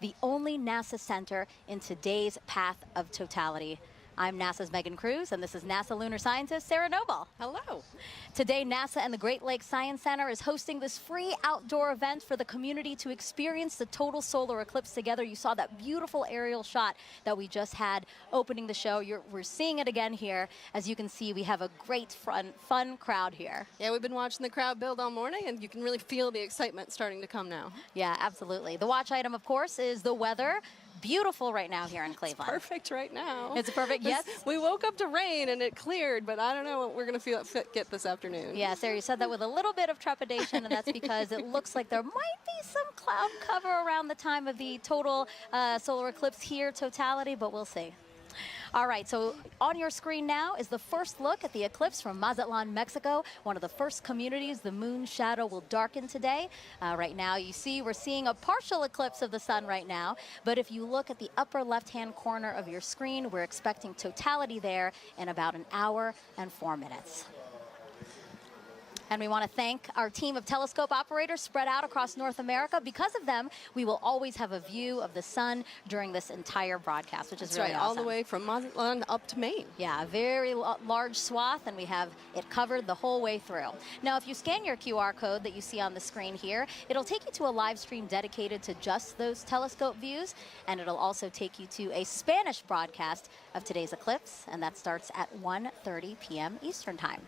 the only NASA center in today's path of totality. I'm NASA's Megan Cruz, and this is NASA lunar scientist Sarah Noble. Hello. Today, NASA and the Great Lakes Science Center is hosting this free outdoor event for the community to experience the total solar eclipse together. You saw that beautiful aerial shot that we just had opening the show. We're seeing it again here. As you can see, we have a great fun crowd here. Yeah, we've been watching the crowd build all morning, and you can really feel the excitement starting to come now. Yeah, absolutely. The watch item, of course, is the weather. Beautiful right now here in Cleveland. It's perfect right now. It's perfect, yes. We woke up to rain and it cleared, but I don't know what we're going to get this afternoon. Yeah, Sarah, you said that with a little bit of trepidation, and that's because it looks like there might be some cloud cover around the time of the total solar eclipse here, totality, but we'll see. All right, so on your screen now is the first look at the eclipse from Mazatlan, Mexico, one of the first communities the moon's shadow will darken today. Right now, you see we're seeing a partial eclipse of the sun right now, but if you look at the upper left-hand corner of your screen, we're expecting totality there in about an hour and 4 minutes. And we want to thank our team of telescope operators spread out across North America. Because of them, we will always have a view of the sun during this entire broadcast, which is really awesome. All the way from Mazatlan up to Maine. Yeah, a very large swath, and we have it covered the whole way through. Now, if you scan your QR code that you see on the screen here, it'll take you to a live stream dedicated to just those telescope views, and it'll also take you to a Spanish broadcast of today's eclipse, and that starts at 1:30 p.m. Eastern Time.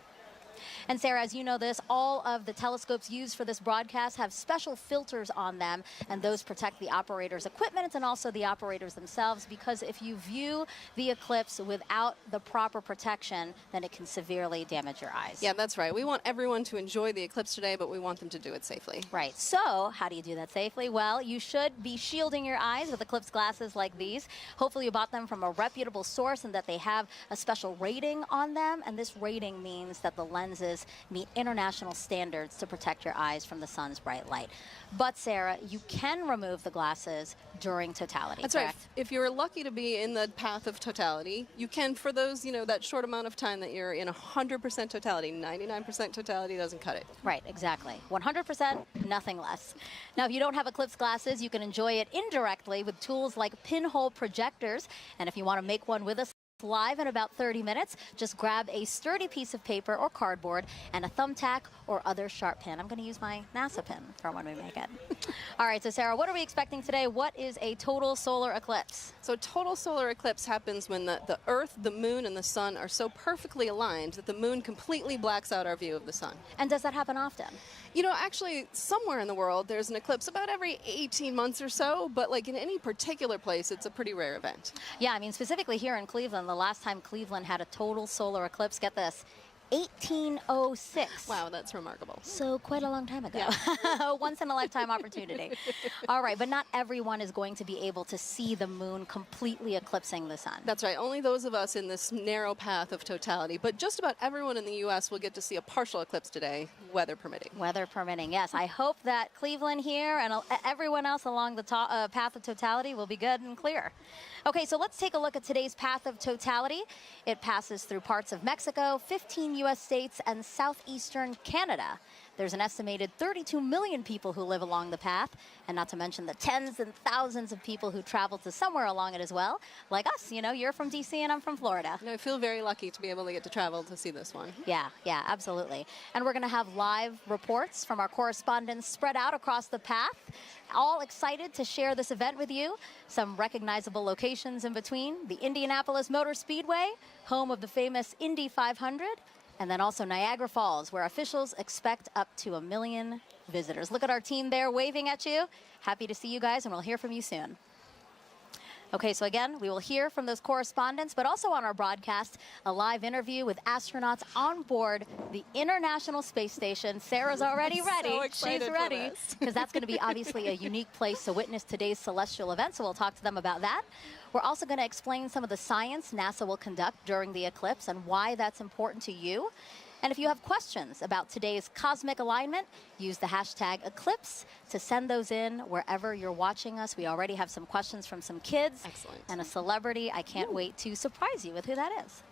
And Sarah, as you know this, all of the telescopes used for this broadcast have special filters on them, and those protect the operator's equipment and also the operators themselves, because if you view the eclipse without the proper protection, then it can severely damage your eyes. Yeah, that's right. We want everyone to enjoy the eclipse today, but we want them to do it safely. Right. So how do you do that safely? Well, you should be shielding your eyes with eclipse glasses like these. Hopefully you bought them from a reputable source and that they have a special rating on them, and this rating means that the lenses meet international standards to protect your eyes from the sun's bright light. But Sarah, you can remove the glasses during totality. That's correct? right. If you're lucky to be in the path of totality, you can, for those, that short amount of time that you're in 100% totality. 99% totality doesn't cut it. Right, exactly. 100%, nothing less. Now, if you don't have eclipse glasses, you can enjoy it indirectly with tools like pinhole projectors. And if you want to make one with us live in about 30 minutes, just grab a sturdy piece of paper or cardboard and a thumbtack or other sharp pin. I'm going to use my NASA pin for when we make it. All right, so Sarah, what are we expecting today? What is a total solar eclipse? So total solar eclipse happens when the Earth, the moon, and the sun are so perfectly aligned that the moon completely blacks out our view of the sun. And does that happen often? Actually, somewhere in the world, there's an eclipse about every 18 months or so, but like in any particular place, it's a pretty rare event. Yeah, I mean, specifically here in Cleveland, the last time Cleveland had a total solar eclipse, get this, 1806. Wow, that's remarkable. So quite a long time ago. Yeah. Once in a lifetime opportunity. All right, but not everyone is going to be able to see the moon completely eclipsing the sun. That's right. Only those of us in this narrow path of totality. But just about everyone in the U.S. will get to see a partial eclipse today, weather permitting. Weather permitting, yes. I hope that Cleveland here and everyone else along the path of totality will be good and clear. Okay, so let's take a look at today's path of totality. It passes through parts of Mexico, 15 U.S. states, and southeastern Canada. There's an estimated 32 million people who live along the path, and not to mention the tens and thousands of people who travel to somewhere along it as well, like us. You're from D.C. and I'm from Florida. I feel very lucky to be able to get to travel to see this one. Yeah, absolutely. And we're going to have live reports from our correspondents spread out across the path, all excited to share this event with you. Some recognizable locations in between: the Indianapolis Motor Speedway, home of the famous Indy 500, and then also Niagara Falls, where officials expect up to 1 million visitors. Look at our team there waving at you. Happy to see you guys, and we'll hear from you soon. Okay, so again, we will hear from those correspondents, but also on our broadcast, a live interview with astronauts on board the International Space Station. Sarah's already ready. So excited. She's ready, because that's going to be obviously a unique place to witness today's celestial event, so we'll talk to them about that. We're also going to explain some of the science NASA will conduct during the eclipse and why that's important to you. And if you have questions about today's cosmic alignment, use the hashtag Eclipse to send those in wherever you're watching us. We already have some questions from some kids. Excellent. And a celebrity. I can't wait to surprise you with who that is.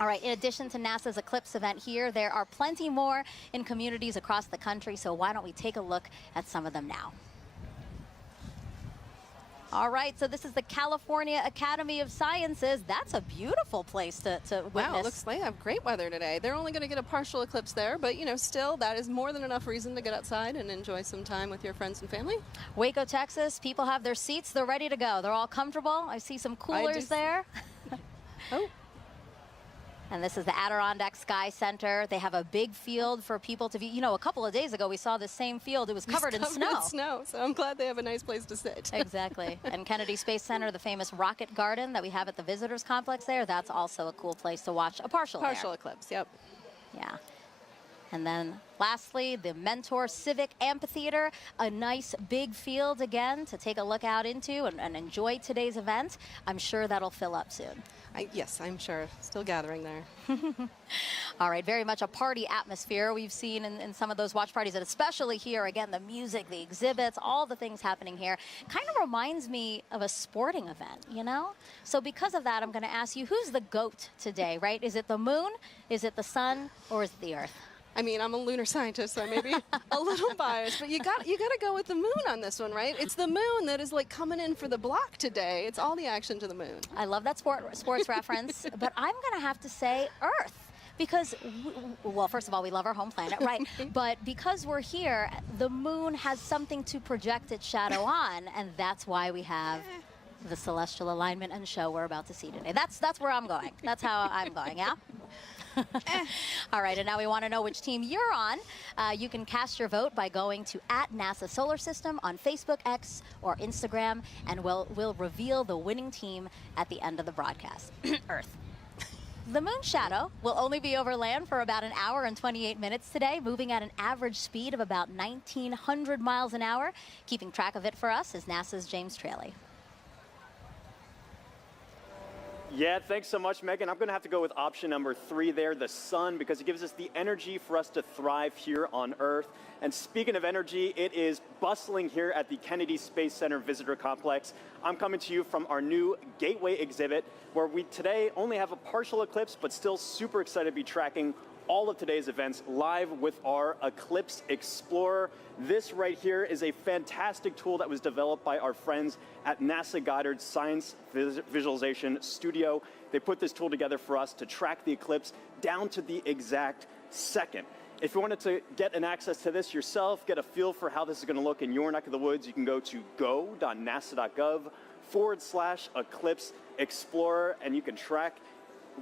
All right, in addition to NASA's Eclipse event here, there are plenty more in communities across the country, so why don't we take a look at some of them now. All right, so this is the California Academy of Sciences. That's a beautiful place to witness. Wow, looks like they have great weather today. They're only going to get a partial eclipse there, but you know, still, that is more than enough reason to get outside and enjoy some time with your friends and family. Waco, Texas, people have their seats. They're ready to go. They're all comfortable. I see some coolers there. Oh. And this is the Adirondack Sky Center. They have a big field for people to view. You know, a couple of days ago, we saw the same field. It was covered in snow. So I'm glad they have a nice place to sit. Exactly. And Kennedy Space Center, the famous rocket garden that we have at the visitors complex there, that's also a cool place to watch a partial eclipse, yep. Yeah. And then lastly, the Mentor Civic Amphitheater, a nice big field again to take a look out into and enjoy today's event. I'm sure that'll fill up soon. Yes, I'm sure. Still gathering there. All right, very much a party atmosphere we've seen in some of those watch parties, and especially here, again, the music, the exhibits, all the things happening here. Kind of reminds me of a sporting event, you know? So because of that, I'm going to ask you, who's the GOAT today, right? Is it the moon, is it the sun, or is it the earth? I mean, I'm a lunar scientist, so I may be a little biased, but you got to go with the moon on this one, right? It's the moon that is like coming in for the block today. It's all the action to the moon. I love that sports reference, but I'm going to have to say Earth. Because, well, first of all, we love our home planet, right? But because we're here, the moon has something to project its shadow on, and that's why we have the celestial alignment and show we're about to see today. That's where I'm going. That's how I'm going, yeah? All right, and now we want to know which team you're on. You can cast your vote by going to @NASA Solar System on Facebook, X, or Instagram, and we'll reveal the winning team at the end of the broadcast. Earth. The moon's shadow will only be over land for about an hour and 28 minutes today, moving at an average speed of about 1,900 miles an hour. Keeping track of it for us is NASA's James Traley. Yeah, thanks so much, Megan. I'm going to have to go with option number 3 there, the sun, because it gives us the energy for us to thrive here on Earth. And speaking of energy, it is bustling here at the Kennedy Space Center Visitor Complex. I'm coming to you from our new Gateway exhibit, where we today only have a partial eclipse, but still super excited to be tracking all of today's events live with our Eclipse Explorer. This right here is a fantastic tool that was developed by our friends at NASA Goddard Science Visualization Studio. They put this tool together for us to track the eclipse down to the exact second. If you wanted to get an access to this yourself, get a feel for how this is going to look in your neck of the woods, you can go to go.nasa.gov/Eclipse Explorer, and you can track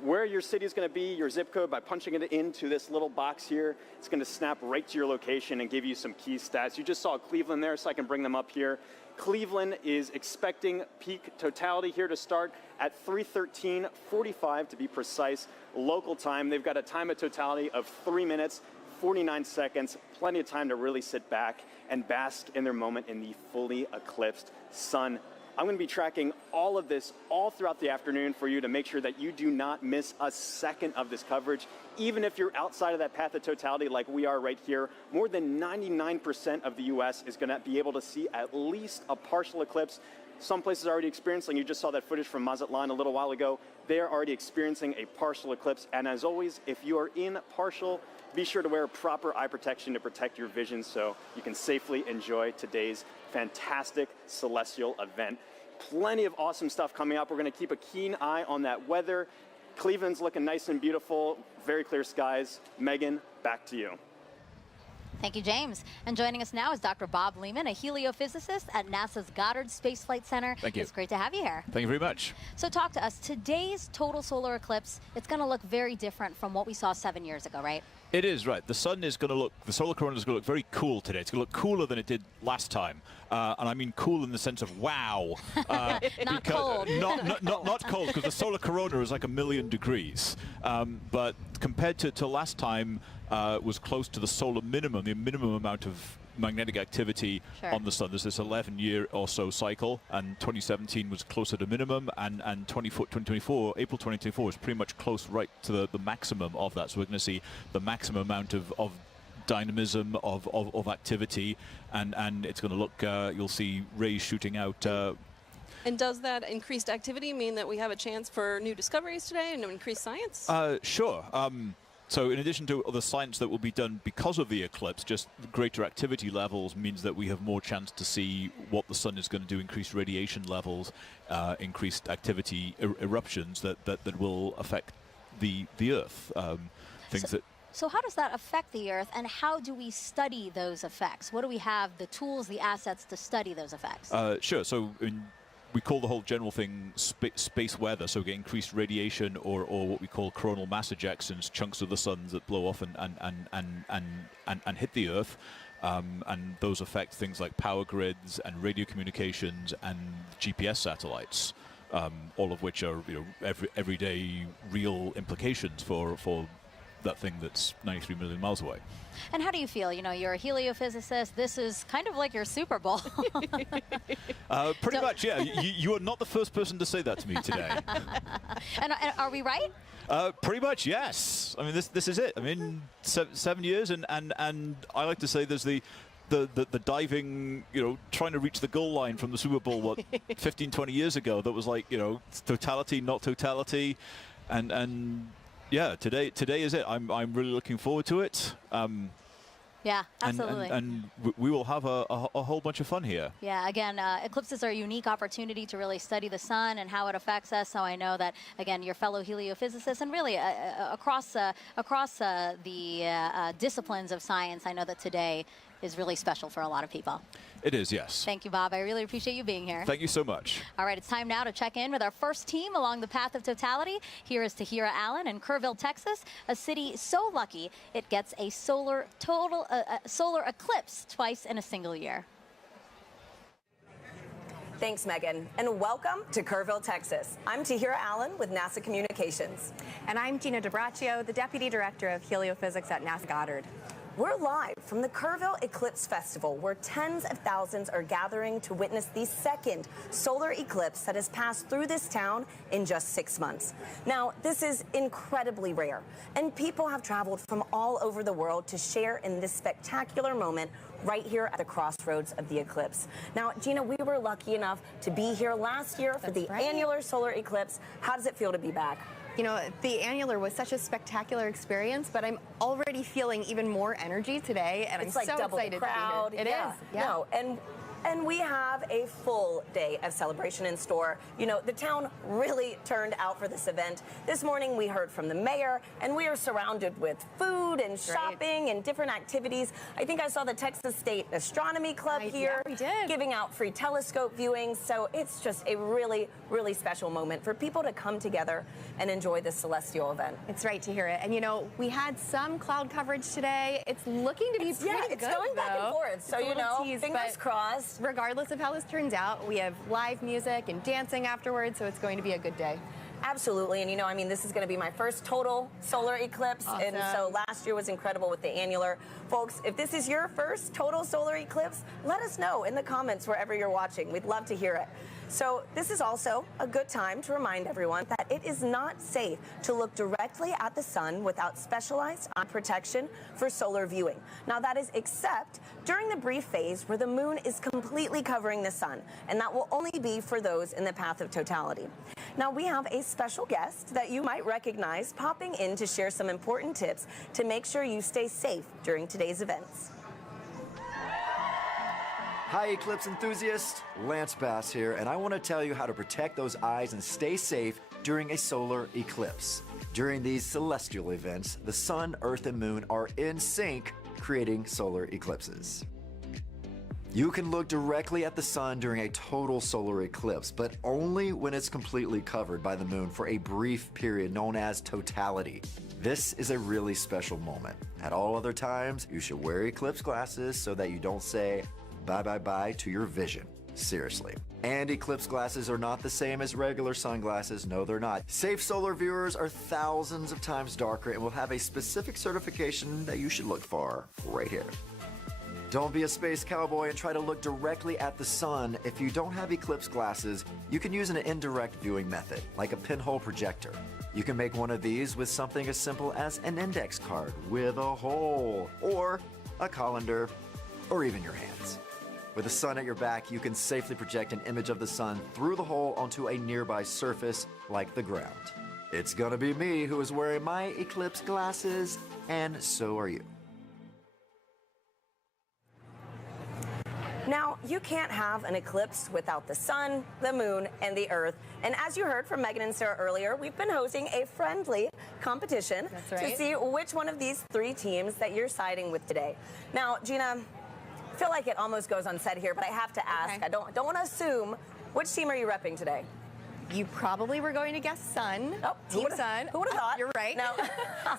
where your city is going to be, your zip code, by punching it into this little box here. It's going to snap right to your location and give you some key stats. You just saw Cleveland there, so I can bring them up here. Cleveland is expecting peak totality here to start at 3:13:45 to be precise, local time. They've got a time of totality of 3 minutes, 49 seconds, plenty of time to really sit back and bask in their moment in the fully eclipsed sun. I'm going to be tracking all of this all throughout the afternoon for you to make sure that you do not miss a second of this coverage. Even if you're outside of that path of totality like we are right here, more than 99% of the U.S. is going to be able to see at least a partial eclipse. Some places are already experiencing, you just saw that footage from Mazatlan a little while ago, they are already experiencing a partial eclipse. And as always, if you are in partial, be sure to wear proper eye protection to protect your vision so you can safely enjoy today's fantastic celestial event. Plenty of awesome stuff coming up. We're going to keep a keen eye on that weather. Cleveland's looking nice and beautiful, very clear skies. Megan, back to you. Thank you, James. And joining us now is Dr. Bob Lehman, a heliophysicist at NASA's Goddard Space Flight Center. Thank you. It's great to have you here. Thank you very much. So talk to us. Today's total solar eclipse, it's going to look very different from what we saw 7 years ago, right? It is, right. The sun is going to look, the solar corona is going to look very cool today. It's going to look cooler than it did last time. And I mean cool in the sense of wow. Not cold. Not cold, because the solar corona is like 1,000,000 degrees. But compared to last time, was close to the solar minimum, the minimum amount of magnetic activity on the sun. There's this 11-year or so cycle, and 2017 was closer to minimum, and 2024, April 2024 is pretty much close right to the maximum of that. So we're going to see the maximum amount of dynamism, of activity, and it's going to look, you'll see rays shooting out. And does that increased activity mean that we have a chance for new discoveries today and increased science? Sure. So in addition to other science that will be done because of the eclipse, just greater activity levels means that we have more chance to see what the sun is going to do, increased radiation levels, increased activity, eruptions that will affect the Earth. So how does that affect the Earth, and how do we study those effects? What do we have, the tools, the assets to study those effects? Sure. So we call the whole general thing space weather, so we get increased radiation or what we call coronal mass ejections, chunks of the suns that blow off and hit the Earth. And those affect things like power grids and radio communications and GPS satellites, all of which are everyday real implications for that thing that's 93 million miles away. And how do you feel? You know, you're a heliophysicist. This is kind of like your Super Bowl. Pretty much, yeah. You are not the first person to say that to me today. and are we right? Pretty much, yes. I mean, this is it. I mean, 7 years, and I like to say there's the diving, trying to reach the goal line from the Super Bowl, what, 15, 20 years ago, that was like, totality, not totality, and yeah, today is it. I'm really looking forward to it. Yeah, absolutely. And we will have a whole bunch of fun here. Yeah, again, eclipses are a unique opportunity to really study the sun and how it affects us. So I know that, again, your fellow heliophysicists and really across the disciplines of science, I know that today is really special for a lot of people. It is, yes. Thank you, Bob. I really appreciate you being here. Thank you so much. All right, it's time now to check in with our first team along the path of totality. Here is Tahira Allen in Kerrville, Texas, a city so lucky it gets a solar eclipse twice in a single year. Thanks, Megan, and welcome to Kerrville, Texas. I'm Tahira Allen with NASA Communications. And I'm Gina DiBraccio, the Deputy Director of Heliophysics at NASA Goddard. We're live from the Kerrville Eclipse Festival, where tens of thousands are gathering to witness the second solar eclipse that has passed through this town in just 6 months. Now, this is incredibly rare, and people have traveled from all over the world to share in this spectacular moment right here at the crossroads of the eclipse. Now, Gina, we were lucky enough to be here last year for the annular solar eclipse. How does it feel to be back? You know, the annular was such a spectacular experience, but I'm already feeling even more energy today, and it's I'm like so double excited the crowd. to be here. It is. Yeah. No, and we have a full day of celebration in store. You know, the town really turned out for this event. This morning we heard from the mayor, and we are surrounded with food and shopping and different activities. I think I saw the Texas State Astronomy Club here giving out free telescope viewings. So it's just a really, really special moment for people to come together and enjoy this celestial event. It's right to hear it. And you know, we had some cloud coverage today. It's looking to be pretty good. It's going back and forth. So, you know, fingers crossed. Regardless of how this turns out, we have live music and dancing afterwards, so it's going to be a good day. Absolutely, and you know, I mean, this is going to be my first total solar eclipse, and so last year was incredible with the annular. Folks, if this is your first total solar eclipse, let us know in the comments wherever you're watching. We'd love to hear it. So this is also a good time to remind everyone that it is not safe to look directly at the sun without specialized eye protection for solar viewing. Now that is except during the brief phase where the moon is completely covering the sun, and that will only be for those in the path of totality. Now we have a special guest that you might recognize popping in to share some important tips to make sure you stay safe during today's events. Hi Eclipse enthusiasts, Lance Bass here, and I want to tell you how to protect those eyes and stay safe during a solar eclipse. During these celestial events, the sun, earth, and moon are in sync, creating solar eclipses. You can look directly at the sun during a total solar eclipse, but only when it's completely covered by the moon for a brief period known as totality. This is a really special moment. At all other times, you should wear eclipse glasses so that you don't say bye-bye-bye to your vision. Seriously. And eclipse glasses are not the same as regular sunglasses. No, they're not. Safe solar viewers are thousands of times darker and will have a specific certification that you should look for right here. Don't be a space cowboy and try to look directly at the sun. If you don't have eclipse glasses, you can use an indirect viewing method, like a pinhole projector. You can make one of these with something as simple as an index card with a hole, or a colander, or even your hands. With the sun at your back, you can safely project an image of the sun through the hole onto a nearby surface, like the ground. It's gonna be me who is wearing my eclipse glasses, and so are you. Now, you can't have an eclipse without the sun, the moon, and the earth. And as you heard from Megan and Sarah earlier, we've been hosting a friendly competition to see which one of these three teams that you're siding with today. Now, Gina, I feel like it almost goes unsaid here, but I have to ask. I don't want to assume. Which team are you repping today? You probably were going to guess sun. Oh, Team Sun. Who would have thought? You're right. No.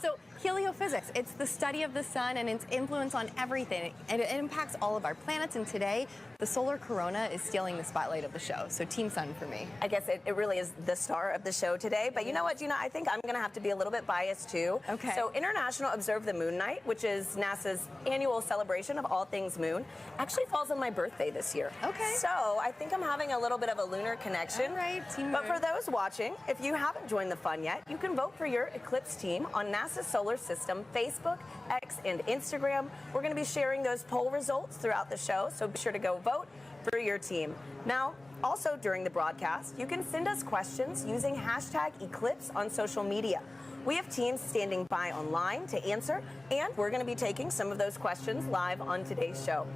So Heliophysics, it's the study of the sun and its influence on everything. And it impacts all of our planets. And today, the solar corona is stealing the spotlight of the show. So Team Sun for me. I guess it really is the star of the show today. But you know what, Gina? I think I'm going to have to be a little bit biased, too. Okay. So International Observe the Moon Night, which is NASA's annual celebration of all things moon, actually falls on my birthday this year. Okay. So I think I'm having a little bit of a lunar connection. All right, Team But Moon. for those watching, if you haven't joined the fun yet, you can vote for your Eclipse team on NASA's Solar System Facebook, X, and Instagram. We're going to be sharing those poll results throughout the show, so be sure to go vote for your team. Now, also during the broadcast, you can send us questions using hashtag Eclipse on social media. We have teams standing by online to answer, and we're going to be taking some of those questions live on today's show.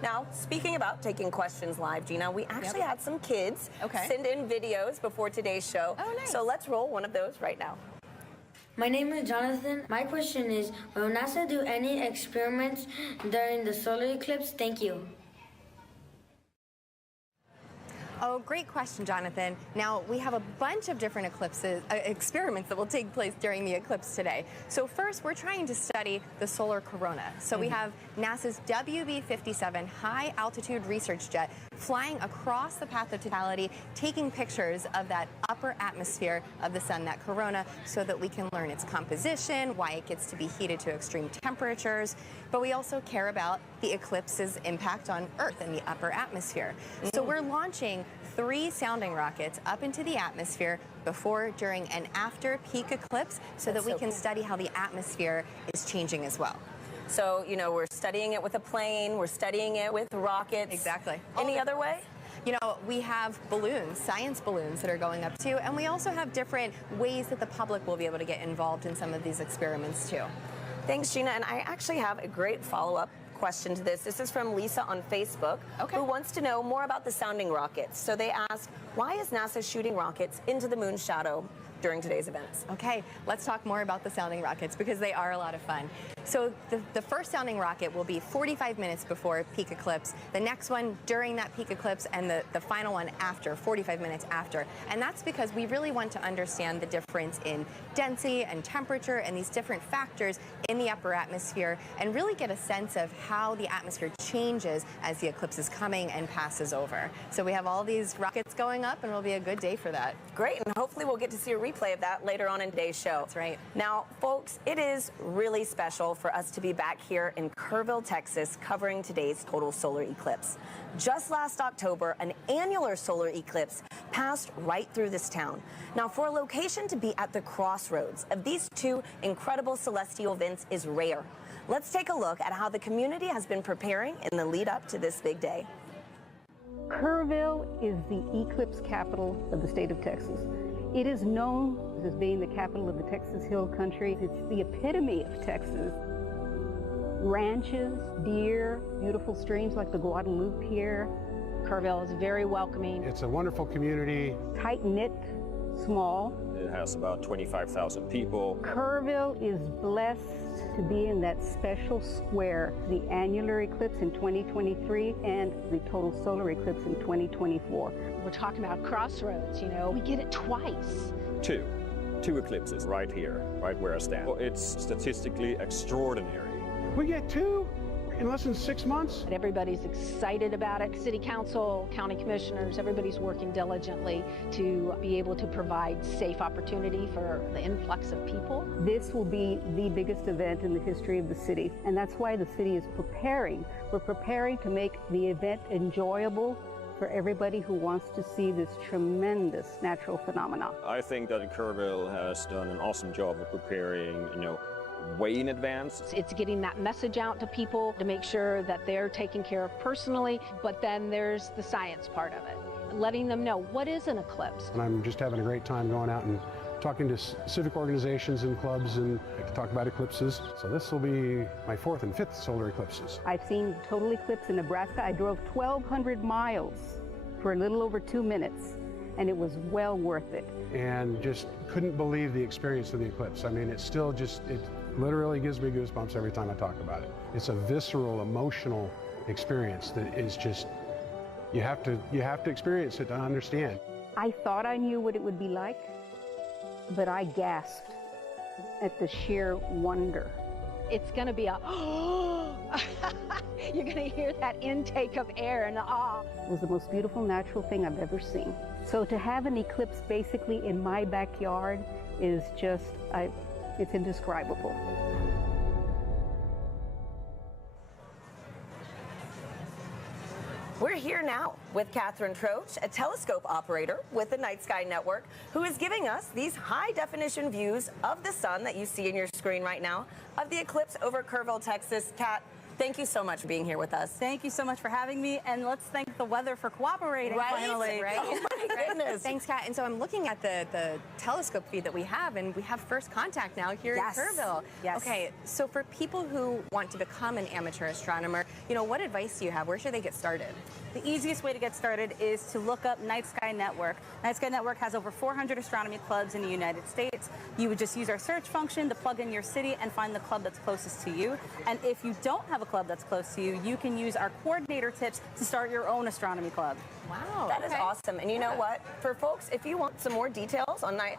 Now, speaking about taking questions live, Gina, we actually had some kids send in videos before today's show. Oh, nice. So let's roll one of those right now. My name is Jonathan. My question is, will NASA do any experiments during the solar eclipse? Thank you. Oh, great question, Jonathan. Now, we have a bunch of different experiments that will take place during the eclipse today. So first, we're trying to study the solar corona. So we have NASA's WB-57 high-altitude research jet flying across the path of totality, taking pictures of that upper atmosphere of the sun, that corona, so that we can learn its composition, why it gets to be heated to extreme temperatures. But we also care about the eclipse's impact on Earth and the upper atmosphere. So we're launching 3 sounding rockets up into the atmosphere before, during, and after peak eclipse so that we can study how the atmosphere is changing as well. So, you know, we're studying it with a plane, we're studying it with rockets. Exactly. Any other way? You know, we have balloons, science balloons that are going up too, and we also have different ways that the public will be able to get involved in some of these experiments too. Thanks, Gina. And I actually have a great follow-up question to this. This is from Lisa on Facebook, who wants to know more about the sounding rockets. So they ask, why is NASA shooting rockets into the moon's shadow during today's events? Okay, let's talk more about the sounding rockets because they are a lot of fun. So the first sounding rocket will be 45 minutes before peak eclipse, the next one during that peak eclipse, and the final one after, 45 minutes after. And that's because we really want to understand the difference in density and temperature and these different factors in the upper atmosphere and really get a sense of how the atmosphere changes as the eclipse is coming and passes over. So we have all these rockets going up and it'll be a good day for that. Great, and hopefully we'll get to see a replay of that later on in today's show. That's right. Now, folks, it is really special for us to be back here in Kerrville, Texas, covering today's total solar eclipse. Just last October, an annular solar eclipse passed right through this town. Now, for a location to be at the crossroads of these two incredible celestial events is rare. Let's take a look at how the community has been preparing in the lead up to this big day. Kerrville is the eclipse capital of the state of Texas. It is known as being the capital of the Texas Hill Country. It's the epitome of Texas. Ranches, deer, beautiful streams like the Guadalupe here. Kerrville is very welcoming. It's a wonderful community. Tight-knit, small. It has about 25,000 people. Kerrville is blessed to be in that special square, the annular eclipse in 2023 and the total solar eclipse in 2024. We're talking about crossroads, you know, we get it twice. Two eclipses right here, right where I stand. Well, it's statistically extraordinary. We get 2 in less than 6 months. Everybody's excited about it. City council, county commissioners, everybody's working diligently to be able to provide safe opportunity for the influx of people. This will be the biggest event in the history of the city, and that's why the city is preparing. We're preparing to make the event enjoyable for everybody who wants to see this tremendous natural phenomena. I think that Kerrville has done an awesome job of preparing, you know, way in advance. It's getting that message out to people to make sure that they're taken care of personally, but then there's the science part of it, letting them know what is an eclipse. And I'm just having a great time going out and talking to civic organizations and clubs, and I can talk about eclipses. So this will be my 4th and 5th solar eclipses. I've seen total eclipse in Nebraska. I drove 1,200 miles for a little over 2 minutes, and it was well worth it. And just couldn't believe the experience of the eclipse. I mean, it still just, it literally gives me goosebumps every time I talk about it. It's a visceral, emotional experience that is just, you have to experience it to understand. I thought I knew what it would be like, but I gasped at the sheer wonder. It's going to be a, you're going to hear that intake of air and awe. It was the most beautiful natural thing I've ever seen. So to have an eclipse basically in my backyard is just, it's indescribable. We're here now with Catherine Troach, a telescope operator with the Night Sky Network, who is giving us these high-definition views of the sun that you see in your screen right now, of the eclipse over Kerrville, Texas. Kat, thank you so much for being here with us. Thank you so much for having me, and let's thank the weather for cooperating finally. Right? Oh my goodness. Thanks, Kat. And so I'm looking at the telescope feed that we have, and we have first contact now here in Kerrville. Yes. Okay, so for people who want to become an amateur astronomer, you know, what advice do you have? Where should they get started? The easiest way to get started is to look up Night Sky Network. Night Sky Network has over 400 astronomy clubs in the United States. You would just use our search function to plug in your city and find the club that's closest to you. And if you don't have a club that's close to you, you can use our coordinator tips to start your own astronomy club. Wow. That is awesome. And you know what? For folks, if you want some more details on the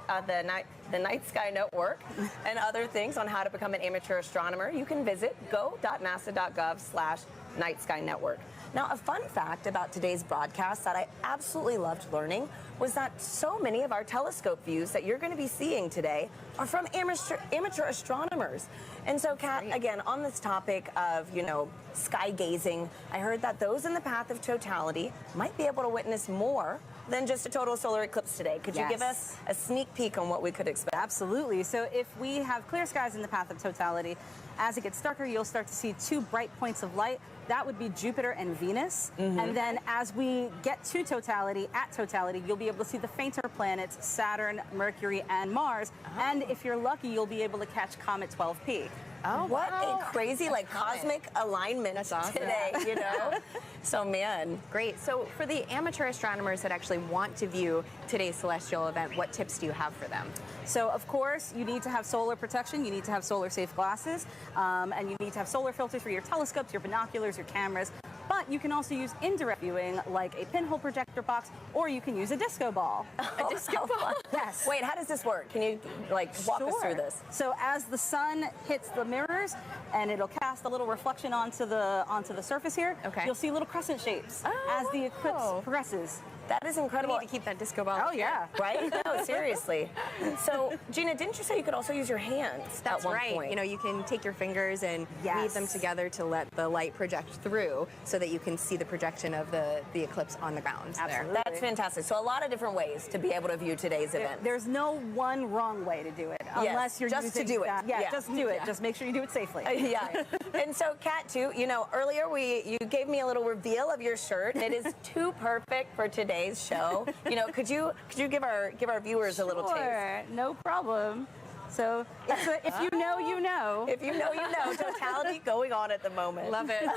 Night Sky Network and other things on how to become an amateur astronomer, you can visit go.nasa.gov/Night Sky Network. Now, a fun fact about today's broadcast that I absolutely loved learning was that so many of our telescope views that you're going to be seeing today are from amateur astronomers. And so, Kat, again, on this topic of, you know, sky gazing, I heard that those in the path of totality might be able to witness more than just a total solar eclipse today. Could you give us a sneak peek on what we could expect? Absolutely. So if we have clear skies in the path of totality, as it gets darker, you'll start to see two bright points of light. That would be Jupiter and Venus. And then as we get to totality, at totality, you'll be able to see the fainter planets, Saturn, Mercury, and Mars. And if you're lucky, you'll be able to catch Comet 12P. Oh, what a crazy, like, cosmic alignment today, you know? So, man. Great. So for the amateur astronomers that actually want to view today's celestial event, what tips do you have for them? So, of course, you need to have solar protection. You need to have solar-safe glasses. And you need to have solar filters for your telescopes, your binoculars, your cameras. But you can also use indirect viewing, like a pinhole projector box, or you can use a disco ball. A disco ball? Yes. Wait, how does this work? Can you, like, walk us through this? So as the sun hits the mirrors, and it'll cast a little reflection onto the surface here, you'll see little crescent shapes as the eclipse progresses. That is incredible. We need to keep that disco ball. Oh, yeah. Right? No, seriously. So, Gina, didn't you say you could also use your hands That's at one right. point? You know, you can take your fingers and weave them together to let the light project through so that you can see the projection of the eclipse on the ground. Absolutely. There. That's fantastic. So a lot of different ways to be able to view today's event. There's no one wrong way to do it, unless you're just using to do it. Just do it. Just make sure you do it safely. Yeah. And so, Kat, too, you know, earlier you gave me a little reveal of your shirt, and it is too perfect for today's show. You know, could you give our viewers a little taste? Sure, no problem. So if you know, you know. If you know, you know. Totality going on at the moment. Love it.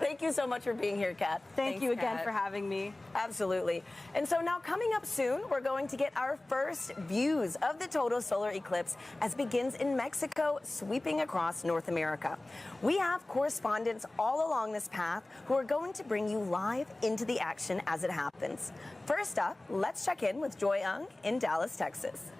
Thank you so much for being here, Kat. Thanks, you again for having me. Absolutely. And so now coming up soon, we're going to get our first views of the total solar eclipse as it begins in Mexico, sweeping across North America. We have correspondents all along this path who are going to bring you live into the action as it happens. First up, let's check in with Joy Ung in Dallas, Texas.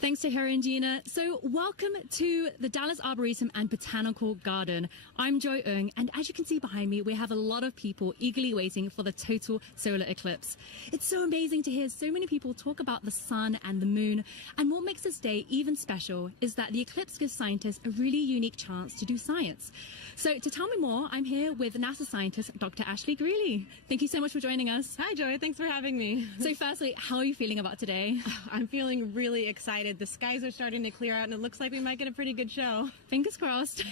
Thanks to Harry and Gina. So welcome to the Dallas Arboretum and Botanical Garden. I'm Joy Ung, and as you can see behind me, we have a lot of people eagerly waiting for the total solar eclipse. It's so amazing to hear so many people talk about the sun and the moon, and what makes this day even special is that the eclipse gives scientists a really unique chance to do science. So to tell me more, I'm here with NASA scientist Dr. Ashley Greeley. Thank you so much for joining us. Hi, Joy. Thanks for having me. So firstly, how are you feeling about today? I'm feeling really excited excited. The skies are starting to clear out, and it looks like we might get a pretty good show. Fingers crossed.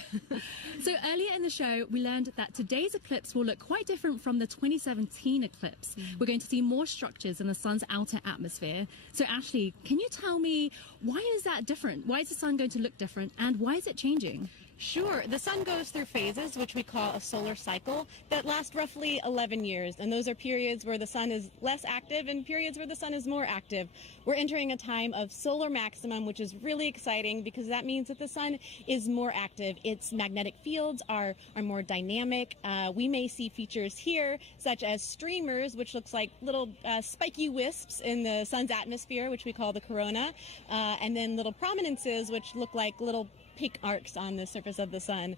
So earlier in the show, we learned that today's eclipse will look quite different from the 2017 eclipse. We're going to see more structures in the sun's outer atmosphere. So Ashley, can you tell me, why is that different? Why is the sun going to look different, and why is it changing? Sure. The sun goes through phases, which we call a solar cycle, that last roughly 11 years. And those are periods where the sun is less active and periods where the sun is more active. We're entering a time of solar maximum, which is really exciting because that means that the sun is more active. Its magnetic fields are more dynamic. We may see features here, such as streamers, which looks like little spiky wisps in the sun's atmosphere, which we call the corona, and then little prominences, which look like little peak arcs on the surface of the sun.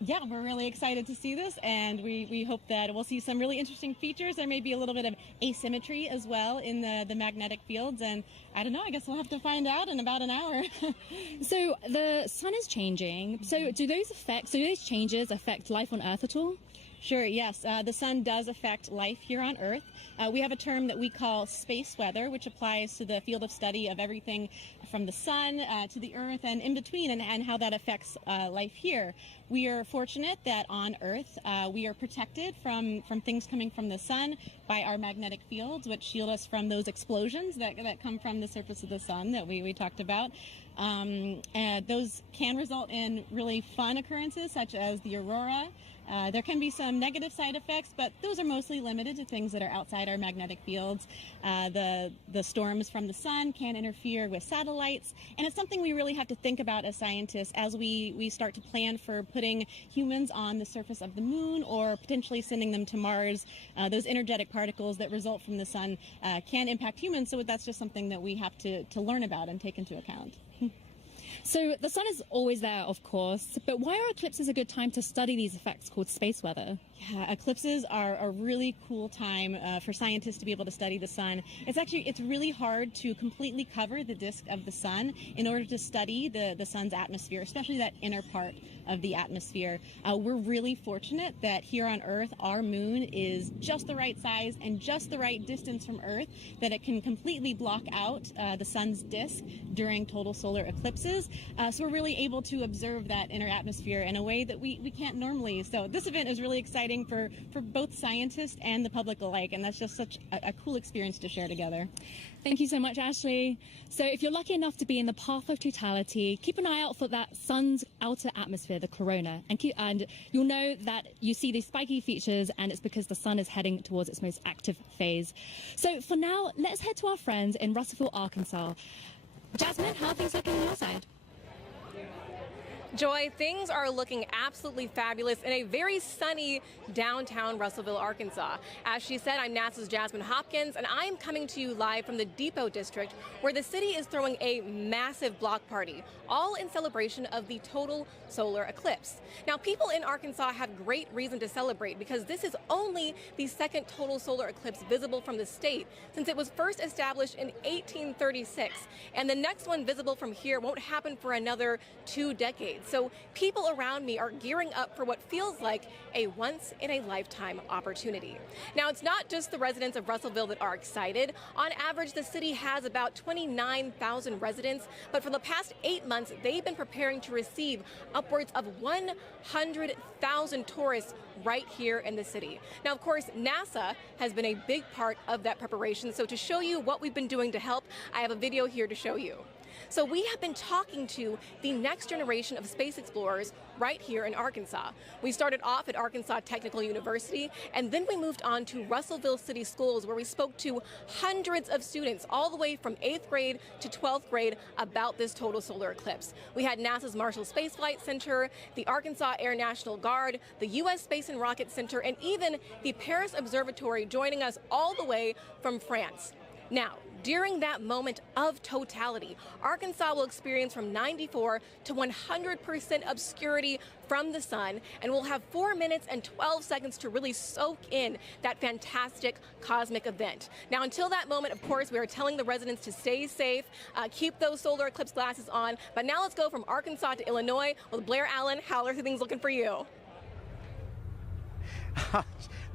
Yeah, we're really excited to see this, and we hope that we'll see some really interesting features. There may be a little bit of asymmetry as well in the magnetic fields, and I don't know, I guess we'll have to find out in about an hour. So the sun is changing. So do those changes affect life on Earth at all? Sure, yes. The sun does affect life here on Earth. We have a term that we call space weather, which applies to the field of study of everything from the sun to the Earth and in between, and how that affects life here. We are fortunate that on Earth we are protected from things coming from the sun by our magnetic fields, which shield us from those explosions that come from the surface of the sun that we talked about. Those can result in really fun occurrences, such as the aurora. There can be some negative side effects, but those are mostly limited to things that are outside our magnetic fields. The storms from the sun can interfere with satellites, and it's something we really have to think about as scientists as we start to plan for putting humans on the surface of the moon or potentially sending them to Mars. Those energetic particles that result from the sun can impact humans, so that's just something that we have to learn about and take into account. So the sun is always there, of course, but why are eclipses a good time to study these effects called space weather? Yeah, eclipses are a really cool time for scientists to be able to study the sun. It's really hard to completely cover the disk of the sun in order to study the sun's atmosphere, especially that inner part of the atmosphere. We're really fortunate that here on Earth, our moon is just the right size and just the right distance from Earth that it can completely block out the sun's disk during total solar eclipses. So we're really able to observe that inner atmosphere in a way that we can't normally. So this event is really exciting for both scientists and the public alike, and that's just such a cool experience to share together. Thank you so much, Ashley. So if you're lucky enough to be in the path of totality, keep an eye out for that sun's outer atmosphere, the corona, and you'll know that you see these spiky features, and it's because the sun is heading towards its most active phase. So for now, let's head to our friends in Russellville, Arkansas. Jasmine, how are things looking on your side? Joy, things are looking absolutely fabulous in a very sunny downtown Russellville, Arkansas. As she said, I'm NASA's Jasmine Hopkins, and I am coming to you live from the Depot District, where the city is throwing a massive block party, all in celebration of the total solar eclipse. Now, people in Arkansas have great reason to celebrate because this is only the second total solar eclipse visible from the state since it was first established in 1836, and the next one visible from here won't happen for another 2 decades. So people around me are gearing up for what feels like a once-in-a-lifetime opportunity. Now, it's not just the residents of Russellville that are excited. On average, the city has about 29,000 residents, but for the past 8 months, they've been preparing to receive upwards of 100,000 tourists right here in the city. Now, of course, NASA has been a big part of that preparation, so to show you what we've been doing to help, I have a video here to show you. So we have been talking to the next generation of space explorers right here in Arkansas. We started off at Arkansas Technical University, and then we moved on to Russellville City Schools, where we spoke to hundreds of students all the way from 8th grade to 12th grade about this total solar eclipse. We had NASA's Marshall Space Flight Center, the Arkansas Air National Guard, the U.S. Space and Rocket Center, and even the Paris Observatory joining us all the way from France. Now, during that moment of totality, Arkansas will experience from 94 to 100% obscurity from the sun, and we'll have 4 minutes and 12 seconds to really soak in that fantastic cosmic event. Now, until that moment, of course, we are telling the residents to stay safe, keep those solar eclipse glasses on. But now let's go from Arkansas to Illinois with Blair Allen. How are things looking for you?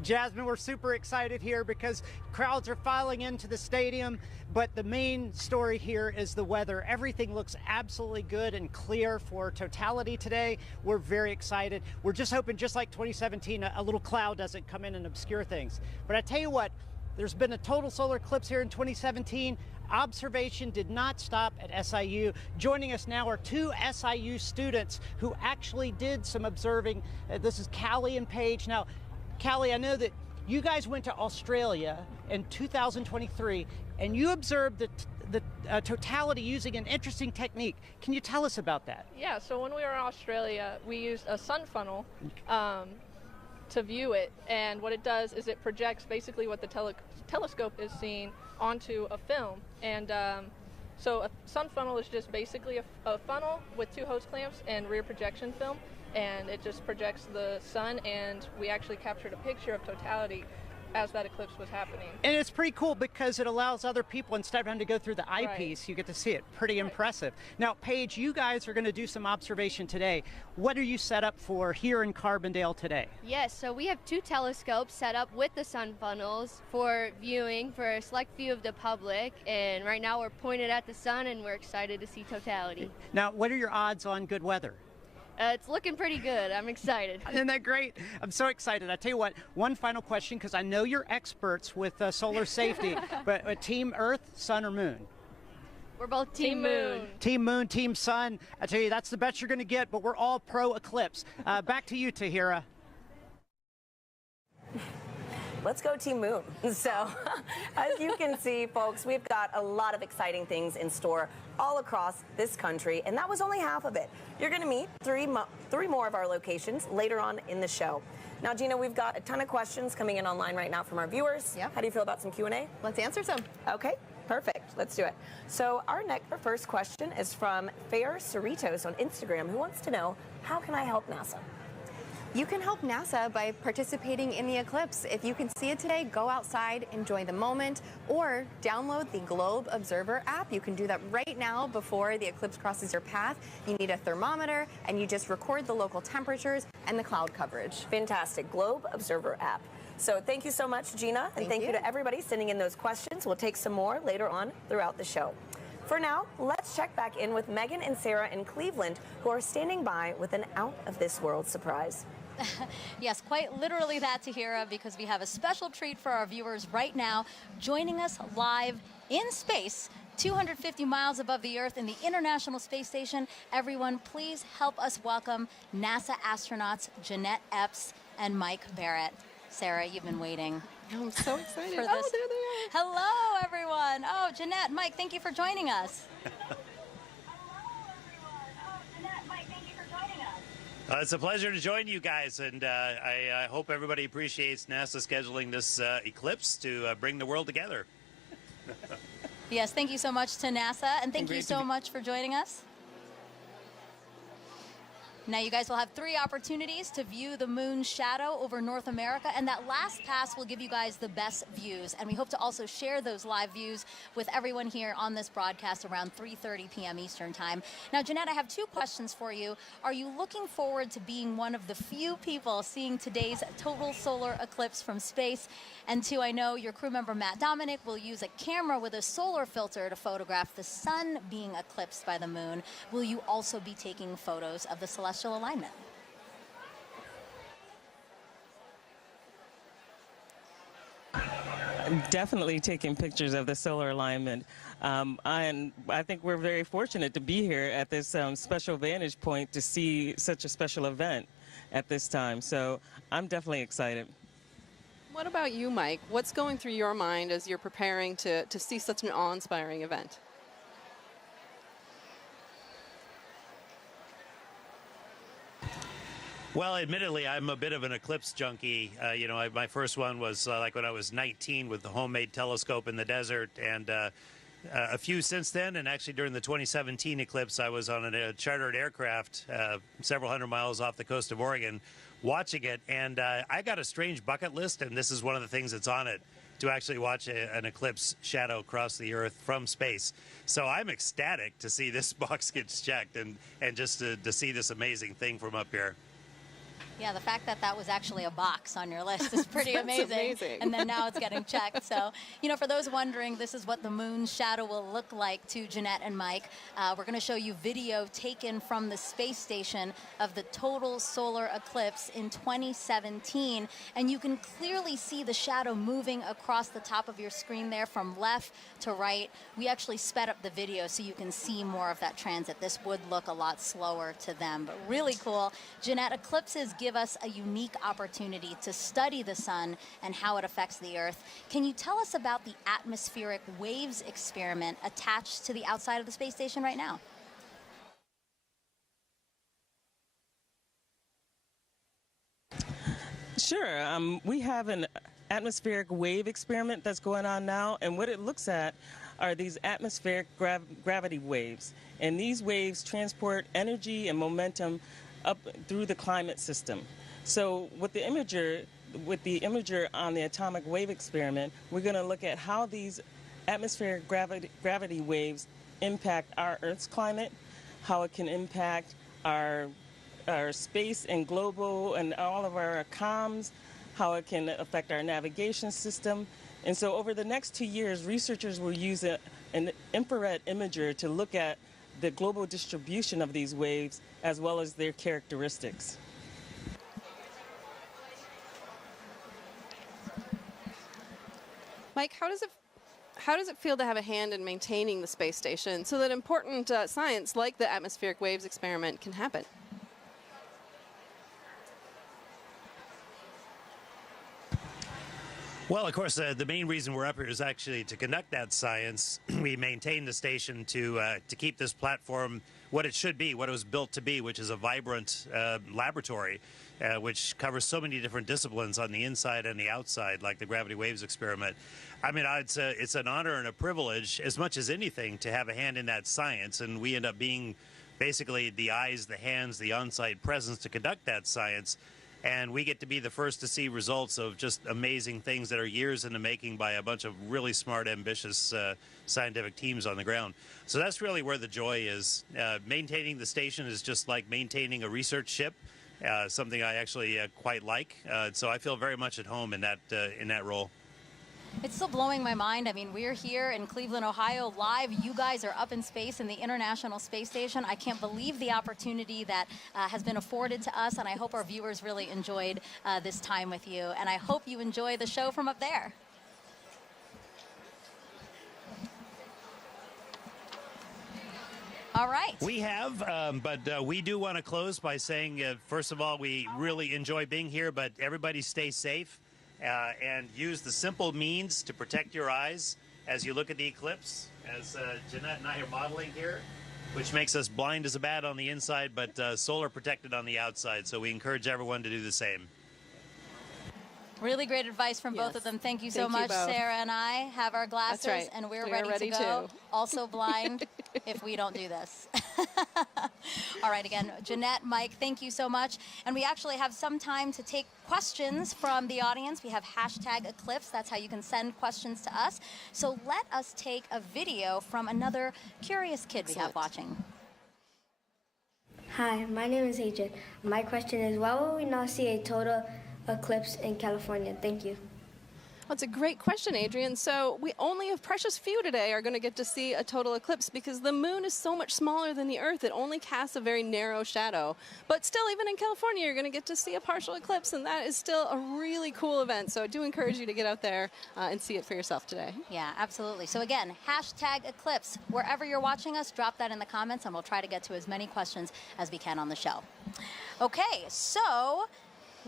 Jasmine, we're super excited here because crowds are filing into the stadium, but the main story here is the weather. Everything looks absolutely good and clear for totality today. We're very excited. We're just hoping, just like 2017, a little cloud doesn't come in and obscure things. But I tell you what, there's been a total solar eclipse here in 2017. Observation did not stop at SIU. Joining us now are two SIU students who actually did some observing. This is Callie and Paige. Now, Callie, I know that you guys went to Australia in 2023 and you observed the totality using an interesting technique. Can you tell us about that? Yeah, so when we were in Australia, we used a sun funnel to view it, and what it does is it projects basically what the telescope is seeing onto a film. And so a sun funnel is just basically a funnel with two hose clamps and rear projection film, and it just projects the sun, and we actually captured a picture of totality as that eclipse was happening. And it's pretty cool because it allows other people, instead of having to go through the eyepiece, you get to see it. Pretty impressive. Now, Paige, you guys are going to do some observation today. What are you set up for here in Carbondale today? Yes, so we have two telescopes set up with the sun funnels for viewing for a select view of the public, and right now we're pointed at the sun and we're excited to see totality. Now, what are your odds on good weather? It's looking pretty good. I'm excited. Isn't that great? I'm so excited. I tell you what, one final question, because I know you're experts with solar safety, but Team Earth, Sun, or Moon? We're both Team Moon. Team Moon, Team Sun. I tell you, that's the best you're going to get, but we're all pro eclipse. Back to you, Tahira. Let's go Team Moon. So, as you can see, folks, we've got a lot of exciting things in store all across this country, and that was only half of it. You're going to meet three more of our locations later on in the show. Now, Gina, we've got a ton of questions coming in online right now from our viewers. Yep. How do you feel about some Q&A? Let's answer some. Okay, perfect. Let's do it. So our first question is from Fair Cerritos on Instagram, who wants to know, how can I help NASA? You can help NASA by participating in the eclipse. If you can see it today, go outside, enjoy the moment, or download the Globe Observer app. You can do that right now before the eclipse crosses your path. You need a thermometer, and you just record the local temperatures and the cloud coverage. Fantastic. Globe Observer app. So thank you so much, Gina, and thank you to everybody sending in those questions. We'll take some more later on throughout the show. For now, let's check back in with Megan and Sarah in Cleveland, who are standing by with an out-of-this-world surprise. Yes, quite literally that, Tahira, because we have a special treat for our viewers right now, joining us live in space, 250 miles above the Earth in the International Space Station. Everyone, please help us welcome NASA astronauts Jeanette Epps and Mike Barrett. Sarah, you've been waiting. I'm so excited. For this. Oh, there they are. Hello, everyone. Oh, Jeanette, Mike, thank you for joining us. It's a pleasure to join you guys, and I hope everybody appreciates NASA scheduling this eclipse to bring the world together. Yes, thank you so much to NASA, and thank you so much for joining us. Now you guys will have 3 opportunities to view the moon's shadow over North America, and that last pass will give you guys the best views. And we hope to also share those live views with everyone here on this broadcast around 3:30 p.m. Eastern Time. Now, Jeanette, I have 2 questions for you. Are you looking forward to being one of the few people seeing today's total solar eclipse from space? And 2, I know your crew member Matt Dominic will use a camera with a solar filter to photograph the sun being eclipsed by the moon. Will you also be taking photos of the celestial alignment? I'm definitely taking pictures of the solar alignment. And I think we're very fortunate to be here at this special vantage point to see such a special event at this time. So I'm definitely excited. What about you, Mike? What's going through your mind as you're preparing to see such an awe-inspiring event? Well, admittedly, I'm a bit of an eclipse junkie. You know, my first one was like when I was 19 with the homemade telescope in the desert, and a few since then. And actually, during the 2017 eclipse, I was on a chartered aircraft several hundred miles off the coast of Oregon watching it. And I got a strange bucket list, and this is one of the things that's on it, to actually watch an eclipse shadow cross the Earth from space. So I'm ecstatic to see this box gets checked and just to see this amazing thing from up here. Yeah, the fact that that was actually a box on your list is pretty amazing. And then now it's getting checked. So, you know, for those wondering, this is what the moon's shadow will look like to Jeanette and Mike. We're going to show you video taken from the space station of the total solar eclipse in 2017. And you can clearly see the shadow moving across the top of your screen there from left to right. We actually sped up the video so you can see more of that transit. This would look a lot slower to them, but really cool. Jeanette, eclipses give us a unique opportunity to study the sun and how it affects the Earth. Can you tell us about the atmospheric waves experiment attached to the outside of the space station right now? Sure. We have an atmospheric wave experiment that's going on now, and what it looks at are these atmospheric gravity waves. And these waves transport energy and momentum up through the climate system. So with the imager on the atomic wave experiment, we're going to look at how these atmospheric gravity waves impact our Earth's climate, how it can impact our space and global and all of our comms, how it can affect our navigation system. And so over the next 2 years, researchers will use an infrared imager to look at the global distribution of these waves as well as their characteristics. Mike, how does it feel to have a hand in maintaining the space station so that important science like the atmospheric waves experiment can happen? Well, of course, the main reason we're up here is actually to conduct that science. We maintain the station to keep this platform what it should be, what it was built to be, which is a vibrant laboratory, which covers so many different disciplines on the inside and the outside, like the gravity waves experiment. I mean, it's an honor and a privilege, as much as anything, to have a hand in that science, and we end up being basically the eyes, the hands, the on-site presence to conduct that science. And we get to be the first to see results of just amazing things that are years in the making by a bunch of really smart, ambitious scientific teams on the ground. So that's really where the joy is. Maintaining the station is just like maintaining a research ship, something I actually quite like. So I feel very much at home in that role. It's still blowing my mind. I mean, we're here in Cleveland, Ohio, live. You guys are up in space in the International Space Station. I can't believe the opportunity that has been afforded to us, and I hope our viewers really enjoyed this time with you. And I hope you enjoy the show from up there. All right. We have, but we do want to close by saying, first of all, we really enjoy being here, but everybody stay safe. And use the simple means to protect your eyes as you look at the eclipse, as Jeanette and I are modeling here, which makes us blind as a bat on the inside, but solar protected on the outside. So we encourage everyone to do the same. Really great advice from both of them. Thank you so much. Sarah and I have our glasses, and we're ready to go. Also blind if we don't do this. All right, again, Jeanette, Mike, thank you so much. And we actually have some time to take questions from the audience. We have #Eclipse. That's how you can send questions to us. So let us take a video from another curious kid we have watching. Hi, my name is Adrian. My question is, why will we not see a total eclipse in California? Thank you. That's a great question, Adrian. So we only a precious few today are going to get to see a total eclipse because the moon is so much smaller than the Earth. It only casts a very narrow shadow. But still, even in California, you're going to get to see a partial eclipse, and that is still a really cool event. So I do encourage you to get out there and see it for yourself today. Yeah, absolutely. So again, #Eclipse. Wherever you're watching us, drop that in the comments, and we'll try to get to as many questions as we can on the show. Okay, so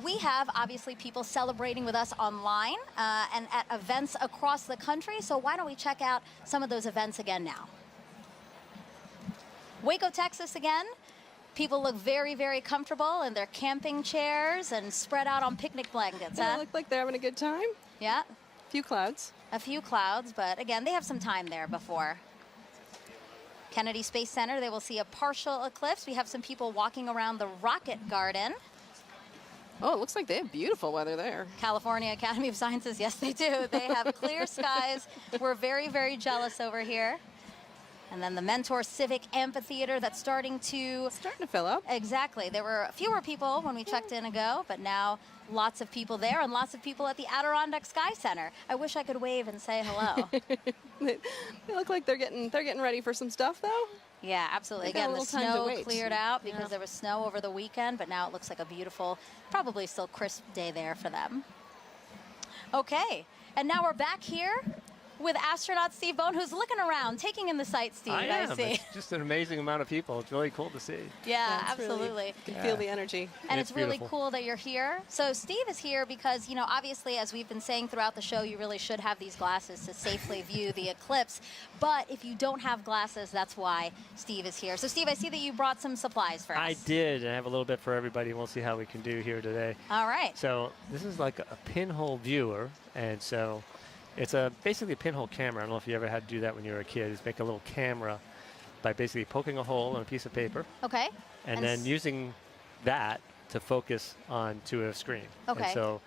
we have, obviously, people celebrating with us online and at events across the country. So why don't we check out some of those events again now? Waco, Texas again. People look very, very comfortable in their camping chairs and spread out on picnic blankets. They look like they're having a good time. Yeah. A few clouds. A few clouds, but again, they have some time there before. Kennedy Space Center, they will see a partial eclipse. We have some people walking around the Rocket Garden. Oh, it looks like they have beautiful weather there. California Academy of Sciences, yes, they do. They have clear skies. We're very, very jealous over here. And then the Mentor Civic Amphitheater that's starting to fill up. Exactly. There were fewer people when we checked in ago, but now lots of people there and lots of people at the Adirondack Sky Center. I wish I could wave and say hello. They look like they're getting ready for some stuff, though. Yeah, absolutely. They got Again, a the little time to snow wait. cleared out because there was snow over the weekend, but now it looks like a beautiful, probably still crisp day there for them. Okay, and now we're back here with astronaut Steve Bone, who's looking around, taking in the sights, Steve. I am. see. It's just an amazing amount of people. It's really cool to see. Yeah, it's really- absolutely. you can feel the energy. And it's really beautiful. cool that you're here. So Steve is here because, you know, obviously, as we've been saying throughout the show, you really should have these glasses to safely view the eclipse. But if you don't have glasses, that's why Steve is here. So Steve, I see that you brought some supplies for us. I did, and I have a little bit for everybody, and we'll see how we can do here today. All right. So this is like a pinhole viewer, and so it's basically a pinhole camera. I don't know if you ever had to do that when you were a kid, is make a little camera by basically poking a hole in a piece of paper. Okay. And then using that to focus onto a screen. Okay. And so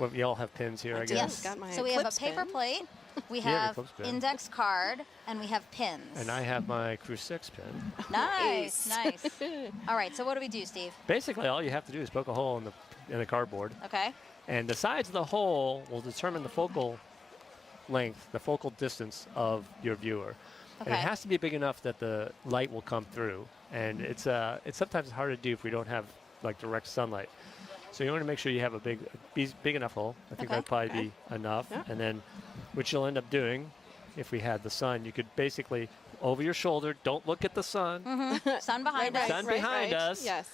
we all have pins here, I guess. Yes. So we have a paper plate, we Yeah, have Eclipse pin. index card, and we have pins. And I have my Crew 6 pin. Nice, nice. All right, so what do we do, Steve? Basically, all you have to do is poke a hole in the cardboard. Okay. And the sides of the hole will determine the focal length, the focal distance of your viewer. And it Okay. has to be big enough that the light will come through. And it's sometimes hard to do if we don't have like direct sunlight. So you want to make sure you have a big enough hole. I think Okay. that'd probably be enough. Yeah. And then what you'll end up doing, if we had the sun, you could basically over your shoulder, don't look at the sun. Sun behind us. Sun behind us. Yes.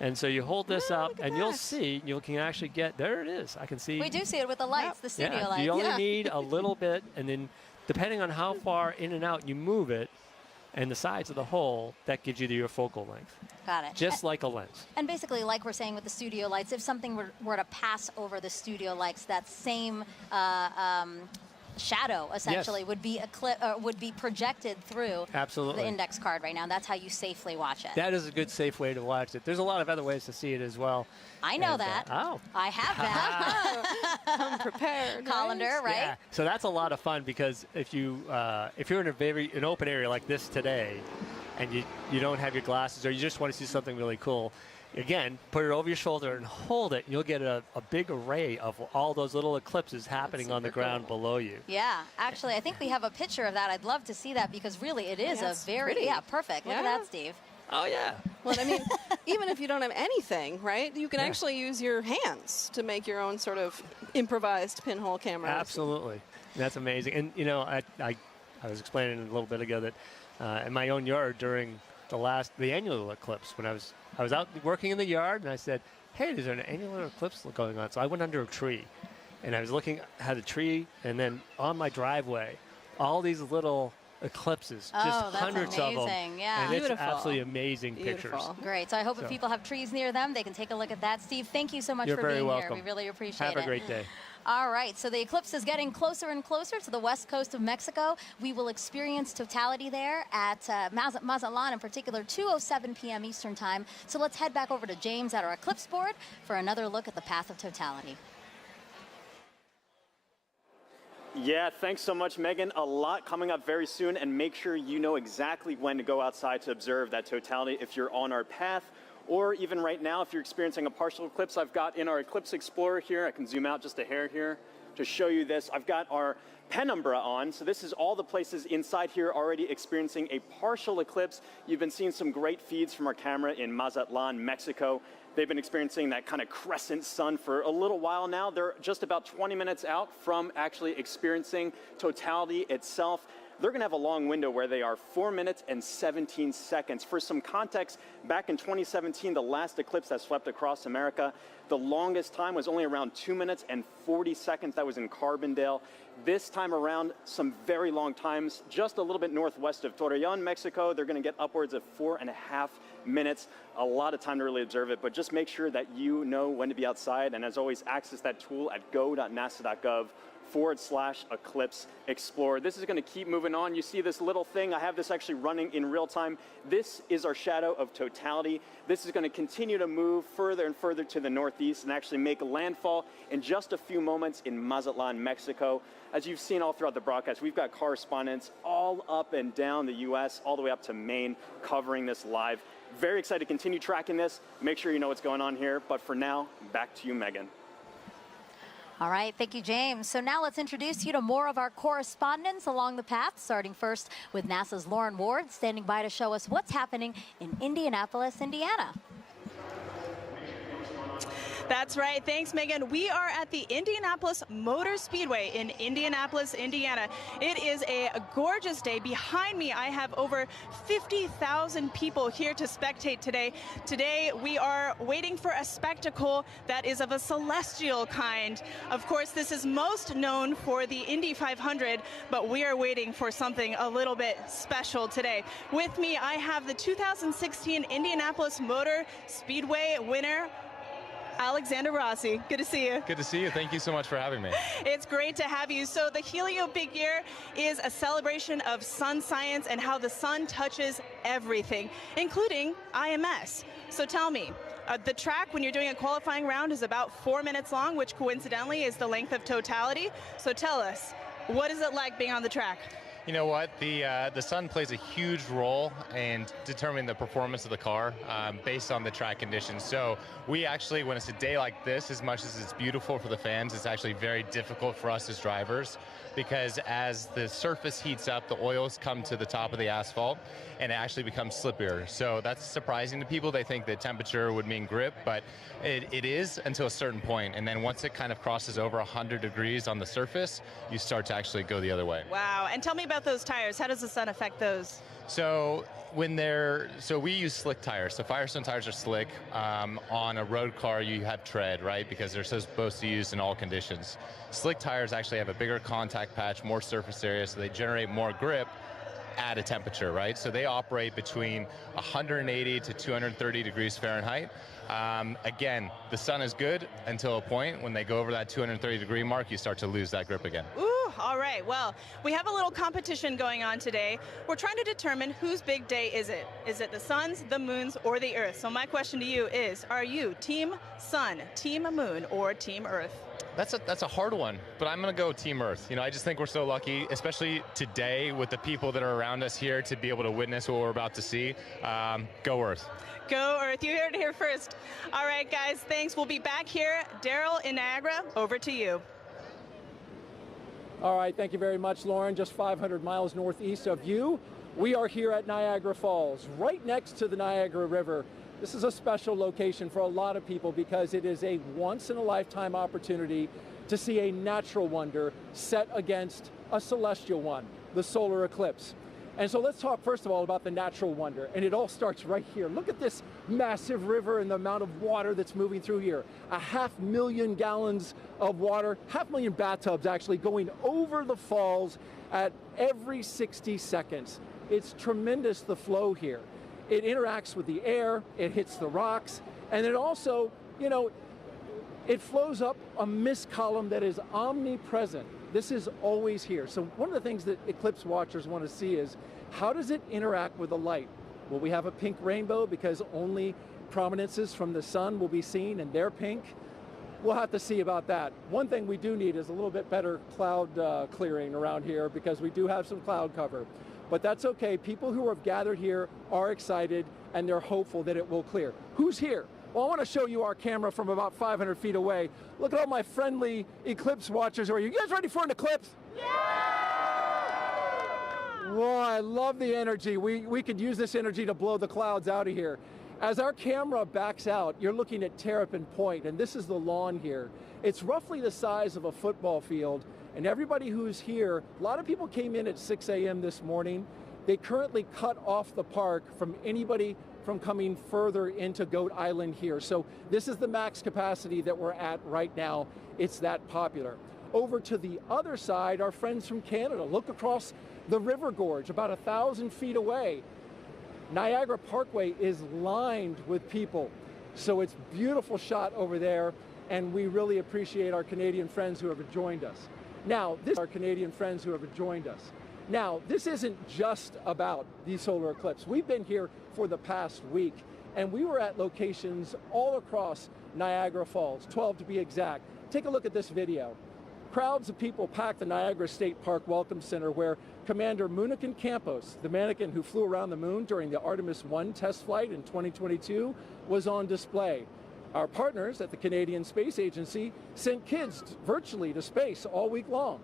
And so you hold this up, and you'll see, you can actually get, there it is. I can see. We do see it with the lights, the studio Yeah, lights. you only need a little bit, and then depending on how far in and out you move it, and the size of the hole, that gives you your focal length. Got it. Just like a lens. And basically, like we're saying with the studio lights, if something were to pass over the studio lights, that same shadow essentially would be projected through Absolutely. the index card right now. That's how you safely watch it. That is a good, safe way to watch it. There's a lot of other ways to see it as well. I know And, that. Oh. I have that. Come prepared. Colander, right? Yeah. So that's a lot of fun because if you're in an open area like this today, and you don't have your glasses or you just want to see something really cool, again, put it over your shoulder and hold it. You'll get a big array of all those little eclipses happening on the ground below you. Yeah, actually, I think we have a picture of that. I'd love to see that because really it is Yeah, a it's very, pretty. perfect. Look at Yeah. that, Steve. Oh, yeah. Well, I mean, even if you don't have anything, right, you can actually use your hands to make your own sort of improvised pinhole cameras. Absolutely. That's amazing. And, you know, I was explaining a little bit ago that in my own yard during the annular eclipse, when I was out working in the yard, and I said, hey, there's an annular eclipse going on. So I went under a tree, and I was looking at a tree, and then on my driveway, all these little eclipses, just Oh, that's hundreds of them. amazing, yeah. And Beautiful. it's absolutely amazing pictures. Beautiful. Great. So I hope if So- people have trees near them, they can take a look at that. Steve, thank you so much You're for very being welcome. here. We really appreciate it. Have a great day. All right, so the eclipse is getting closer and closer to the west coast of Mexico. We will experience totality there at Mazatlan, in particular, 2:07 p.m. Eastern Time. So let's head back over to James at our eclipse board for another look at the path of totality. Yeah, thanks so much, Megan. A lot coming up very soon, and make sure you know exactly when to go outside to observe that totality if you're on our path, or even right now, if you're experiencing a partial eclipse. I've got in our Eclipse Explorer here, I can zoom out just a hair here to show you this. I've got our penumbra on, so this is all the places inside here already experiencing a partial eclipse. You've been seeing some great feeds from our camera in Mazatlan, Mexico. They've been experiencing that kind of crescent sun for a little while now. They're just about 20 minutes out from actually experiencing totality itself. They're going to have a long window where they are 4 minutes and 17 seconds. For some context, back in 2017, the last eclipse that swept across America, the longest time was only around 2 minutes and 40 seconds. That was in Carbondale. This time around, some very long times, just a little bit northwest of Torreon, Mexico. They're going to get upwards of 4.5 minutes. A lot of time to really observe it, but just make sure that you know when to be outside. And as always, access that tool at go.nasa.gov eclipse explorer. This is going to keep moving on. You see this little thing. I have this actually running in real time. This is our shadow of totality. This is going to continue to move further and further to the northeast and actually make landfall in just a few moments in Mazatlan, Mexico. As you've seen all throughout the broadcast, we've got correspondents all up and down the U.S., all the way up to Maine, covering this live. Very excited to continue tracking this. Make sure you know what's going on here. But for now, back to you, Megan. All right, thank you, James. So now let's introduce you to more of our correspondents along the path, starting first with NASA's Lauren Ward, standing by to show us what's happening in Indianapolis, Indiana. That's right. Thanks, Megan. We are at the Indianapolis Motor Speedway in Indianapolis, Indiana. It is a gorgeous day. Behind me, I have over 50,000 people here to spectate today. Today, we are waiting for a spectacle that is of a celestial kind. Of course, this is most known for the Indy 500, but we are waiting for something a little bit special today. With me, I have the 2016 Indianapolis Motor Speedway winner, Alexander Rossi. Good to see you. Good to see you. Thank you so much for having me. It's great to have you. So the Helio Big Year is a celebration of sun science and how the sun touches everything, including IMS. So tell me, the track when you're doing a qualifying round is about 4 minutes long, which coincidentally is the length of totality. So tell us, what is it like being on the track? You know what? The sun plays a huge role in determining the performance of the car based on the track conditions. So we actually, when it's a day like this, as much as it's beautiful for the fans, it's actually very difficult for us as drivers, because as the surface heats up, the oils come to the top of the asphalt and it actually becomes slippier. So that's surprising to people. They think that temperature would mean grip, but it is until a certain point. And then once it kind of crosses over 100 degrees on the surface, you start to actually go the other way. Wow. And tell me about those tires. How does the sun affect those? So we use slick tires. So Firestone tires are slick. On a road car, you have tread, right? Because they're supposed to be used in all conditions. Slick tires actually have a bigger contact patch, more surface area, so they generate more grip at a temperature, right? So they operate between 180 to 230 degrees Fahrenheit. Again, the sun is good until a point. When they go over that 230 degree mark, you start to lose that grip again. Ooh, all right. Well, we have a little competition going on today. We're trying to determine whose big day is it. Is it the sun's, the moon's, or the Earth? So my question to you is, are you Team Sun, Team Moon, or Team Earth? That's a hard one, but I'm going to go Team Earth. You know, I just think we're so lucky, especially today with the people that are around us here, to be able to witness what we're about to see. Go Earth. Go Earth. You heard it here first. All right, guys, thanks. We'll be back here. Daryl in Niagara, over to you. All right, thank you very much, Lauren. Just 500 miles northeast of you, we are here at Niagara Falls, right next to the Niagara River. This is a special location for a lot of people because it is a once-in-a-lifetime opportunity to see a natural wonder set against a celestial one, the solar eclipse. And so let's talk first of all about the natural wonder, and it all starts right here. Look at this massive river and the amount of water that's moving through here. 500,000 gallons of water, 500,000 bathtubs actually going over the falls at every 60 seconds. It's tremendous, the flow here. It interacts with the air, it hits the rocks, and it also, you know, it flows up a mist column that is omnipresent. This is always here. So one of the things that eclipse watchers want to see is, how does it interact with the light? Will we have a pink rainbow because only prominences from the sun will be seen and they're pink? We'll have to see about that. One thing we do need is a little bit better cloud clearing around here, because we do have some cloud cover. But that's okay. People who have gathered here are excited and they're hopeful that it will clear. Who's here? Well, I want to show you our camera from about 500 feet away. Look at all my friendly eclipse watchers. Are you guys ready for an eclipse? Yeah! Whoa, I love the energy. We could use this energy to blow the clouds out of here. As our camera backs out, you're looking at Terrapin Point, and this is the lawn here. It's roughly the size of a football field, and everybody who's here, a lot of people came in at 6 a.m. this morning. They currently cut off the park from anybody from coming further into Goat Island here. So this is the max capacity that we're at right now. It's that popular. Over to the other side, our friends from Canada. Look across the river gorge, about 1,000 feet away. Niagara Parkway is lined with people. So it's a beautiful shot over there, and we really appreciate our Canadian friends who have joined us. Now, this our Canadian friends who have joined us. Now, this isn't just about the solar eclipse. We've been here for the past week, and we were at locations all across Niagara Falls, 12 to be exact. Take a look at this video. Crowds of people packed the Niagara State Park Welcome Center where Commander Moonican Campos, the mannequin who flew around the moon during the Artemis 1 test flight in 2022, was on display. Our partners at the Canadian Space Agency sent kids virtually to space all week long.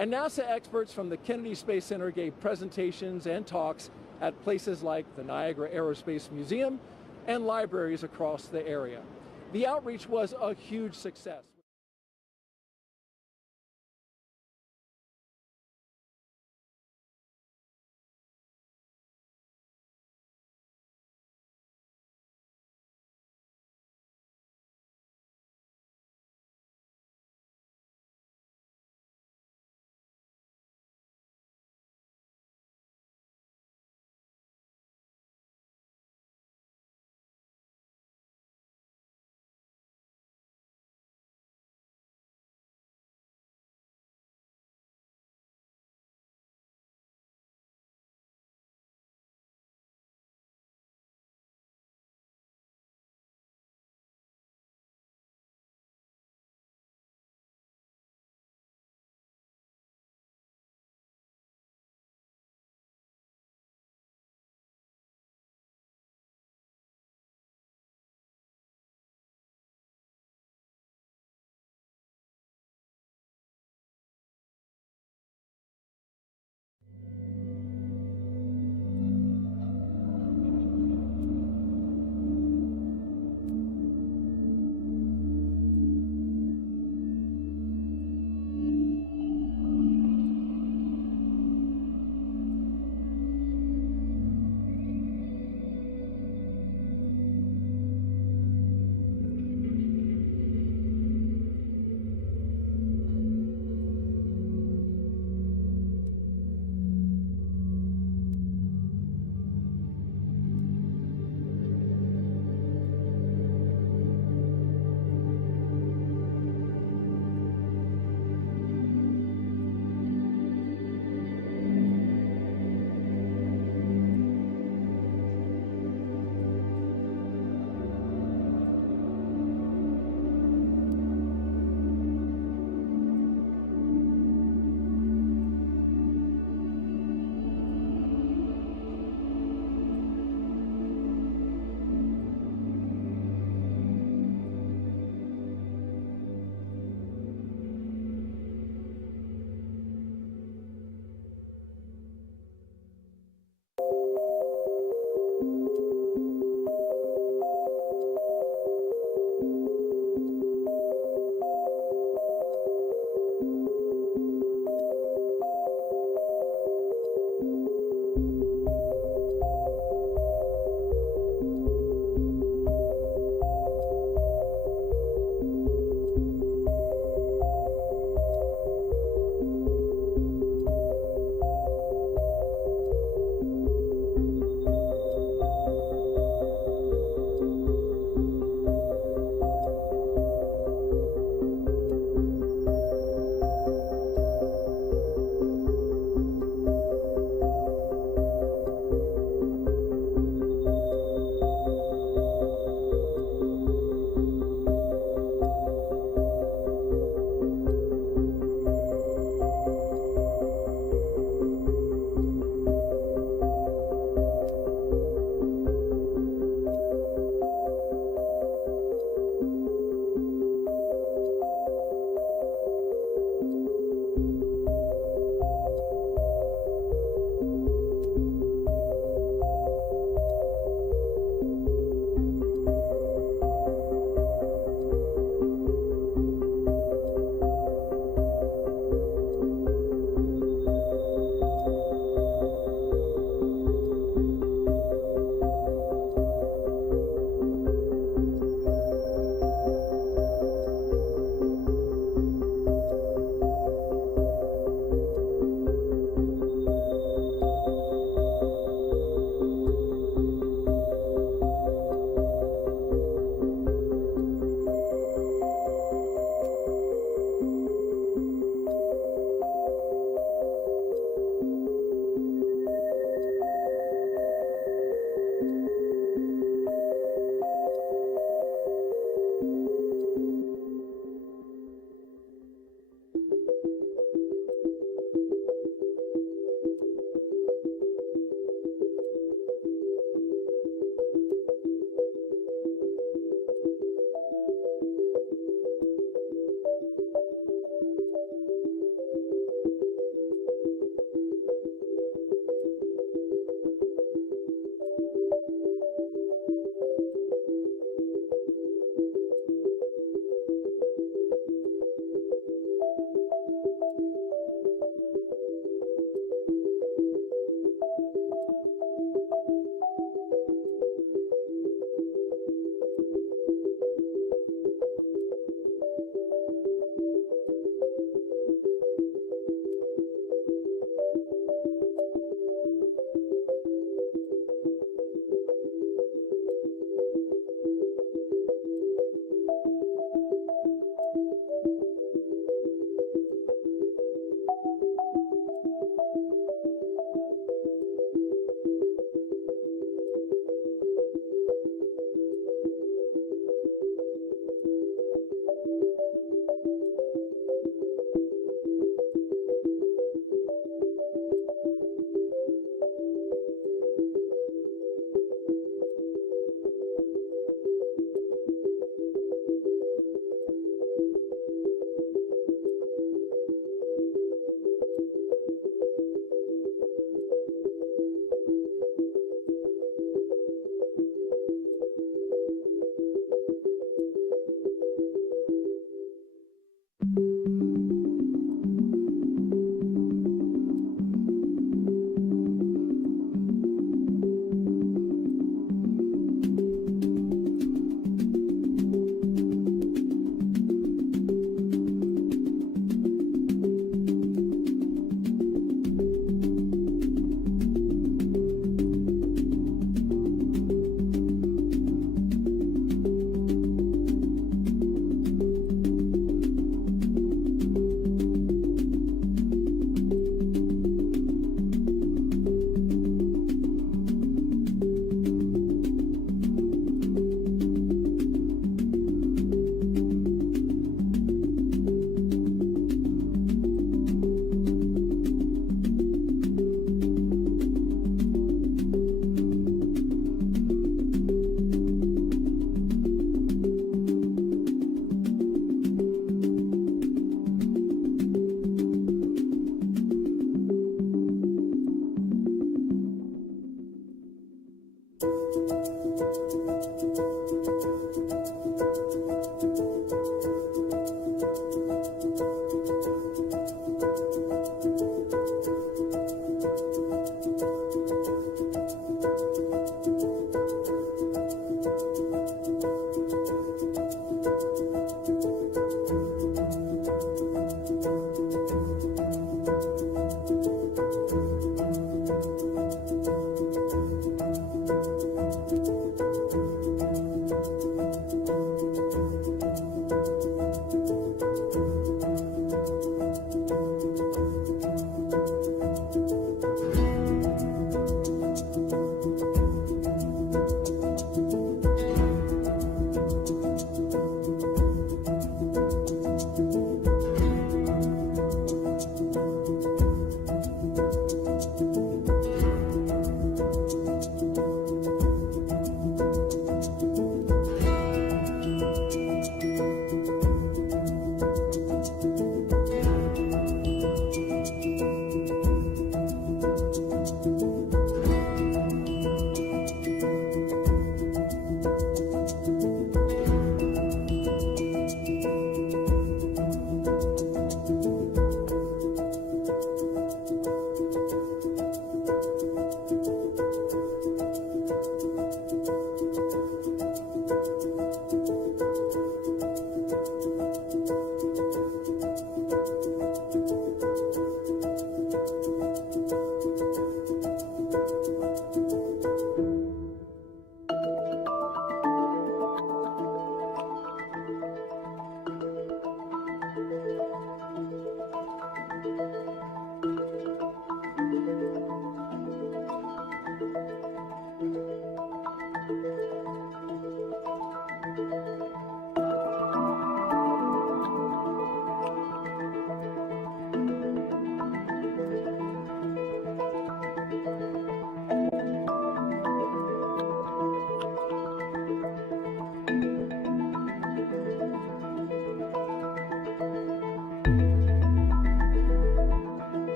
And NASA experts from the Kennedy Space Center gave presentations and talks at places like the Niagara Aerospace Museum and libraries across the area. The outreach was a huge success.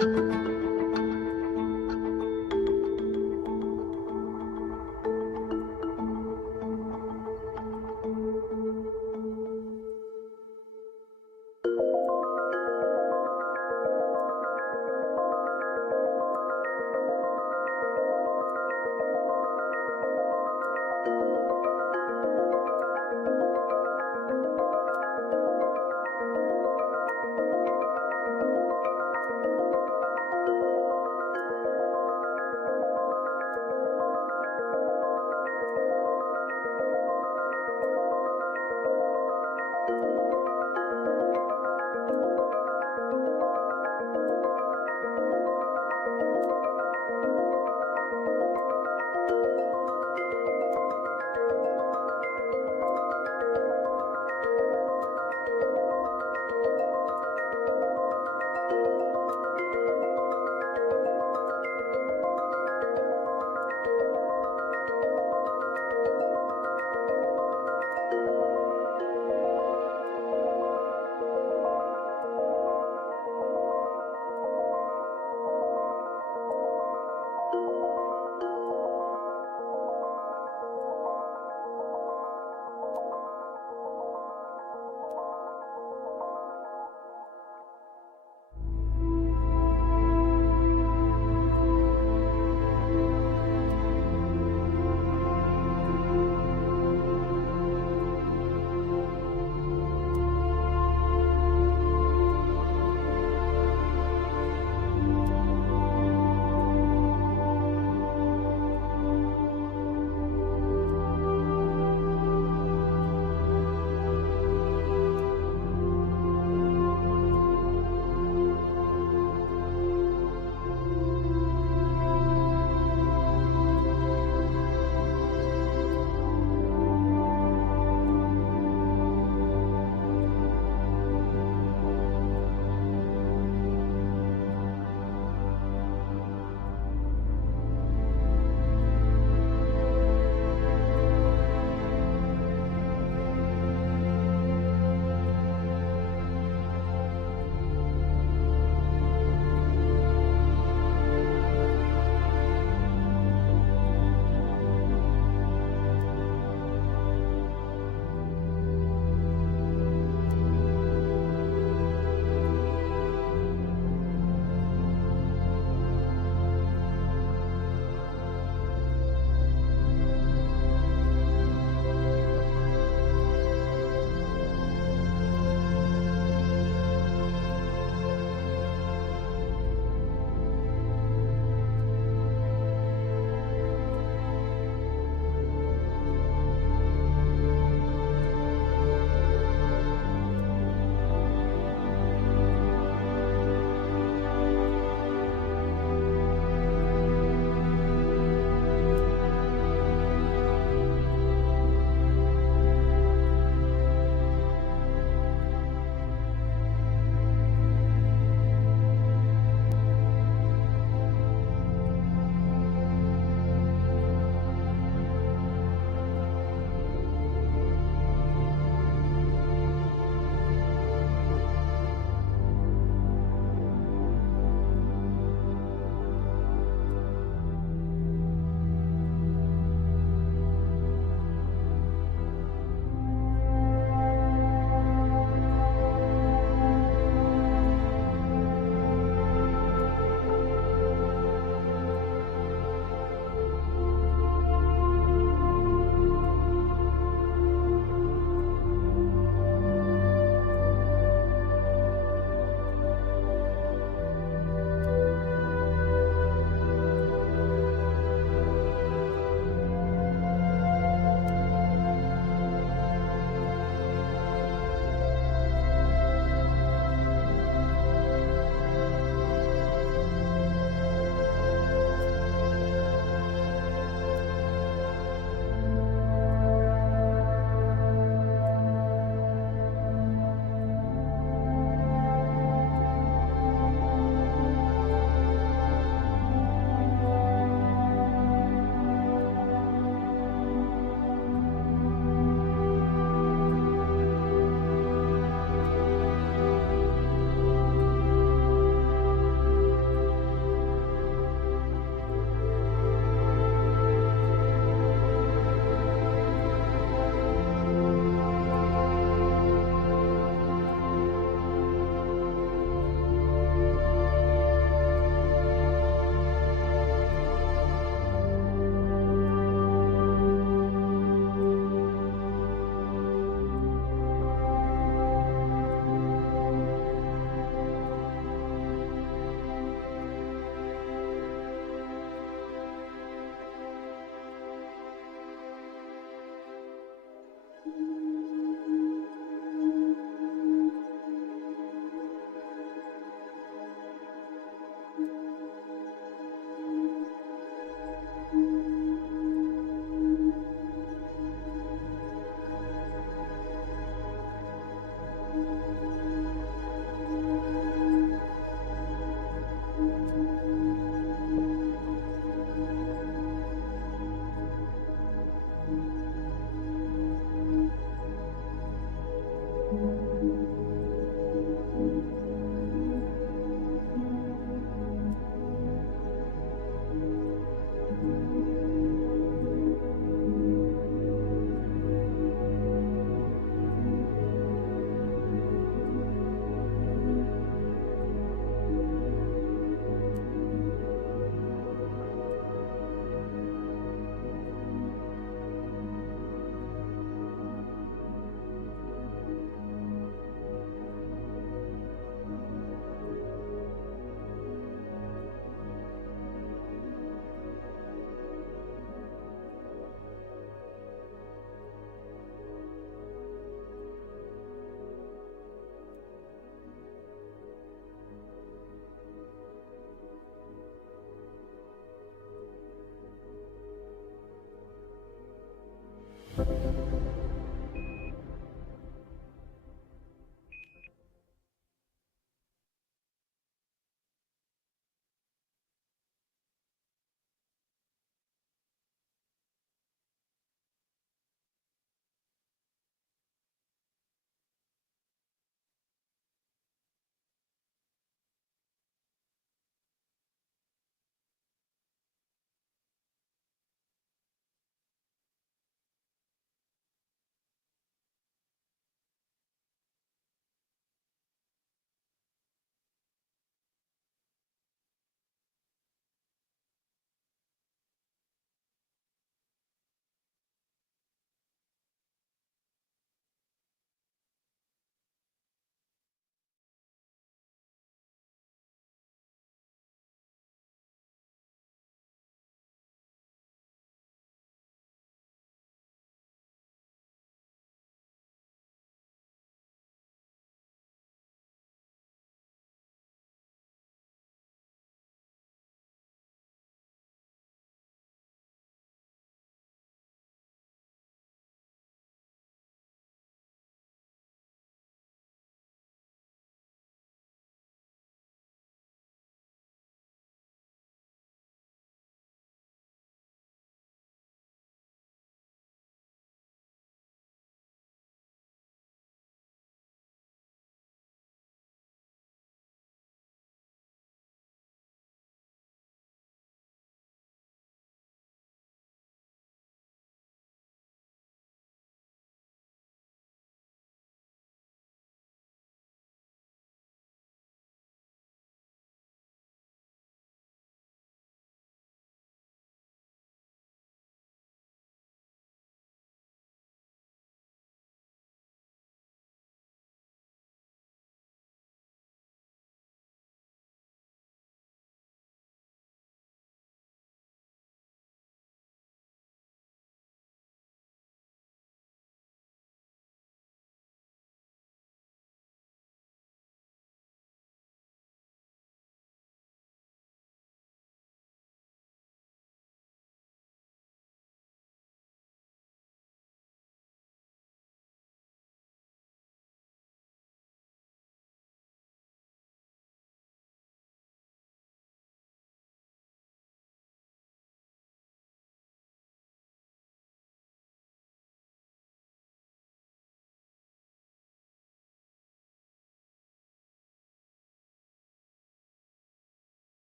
you.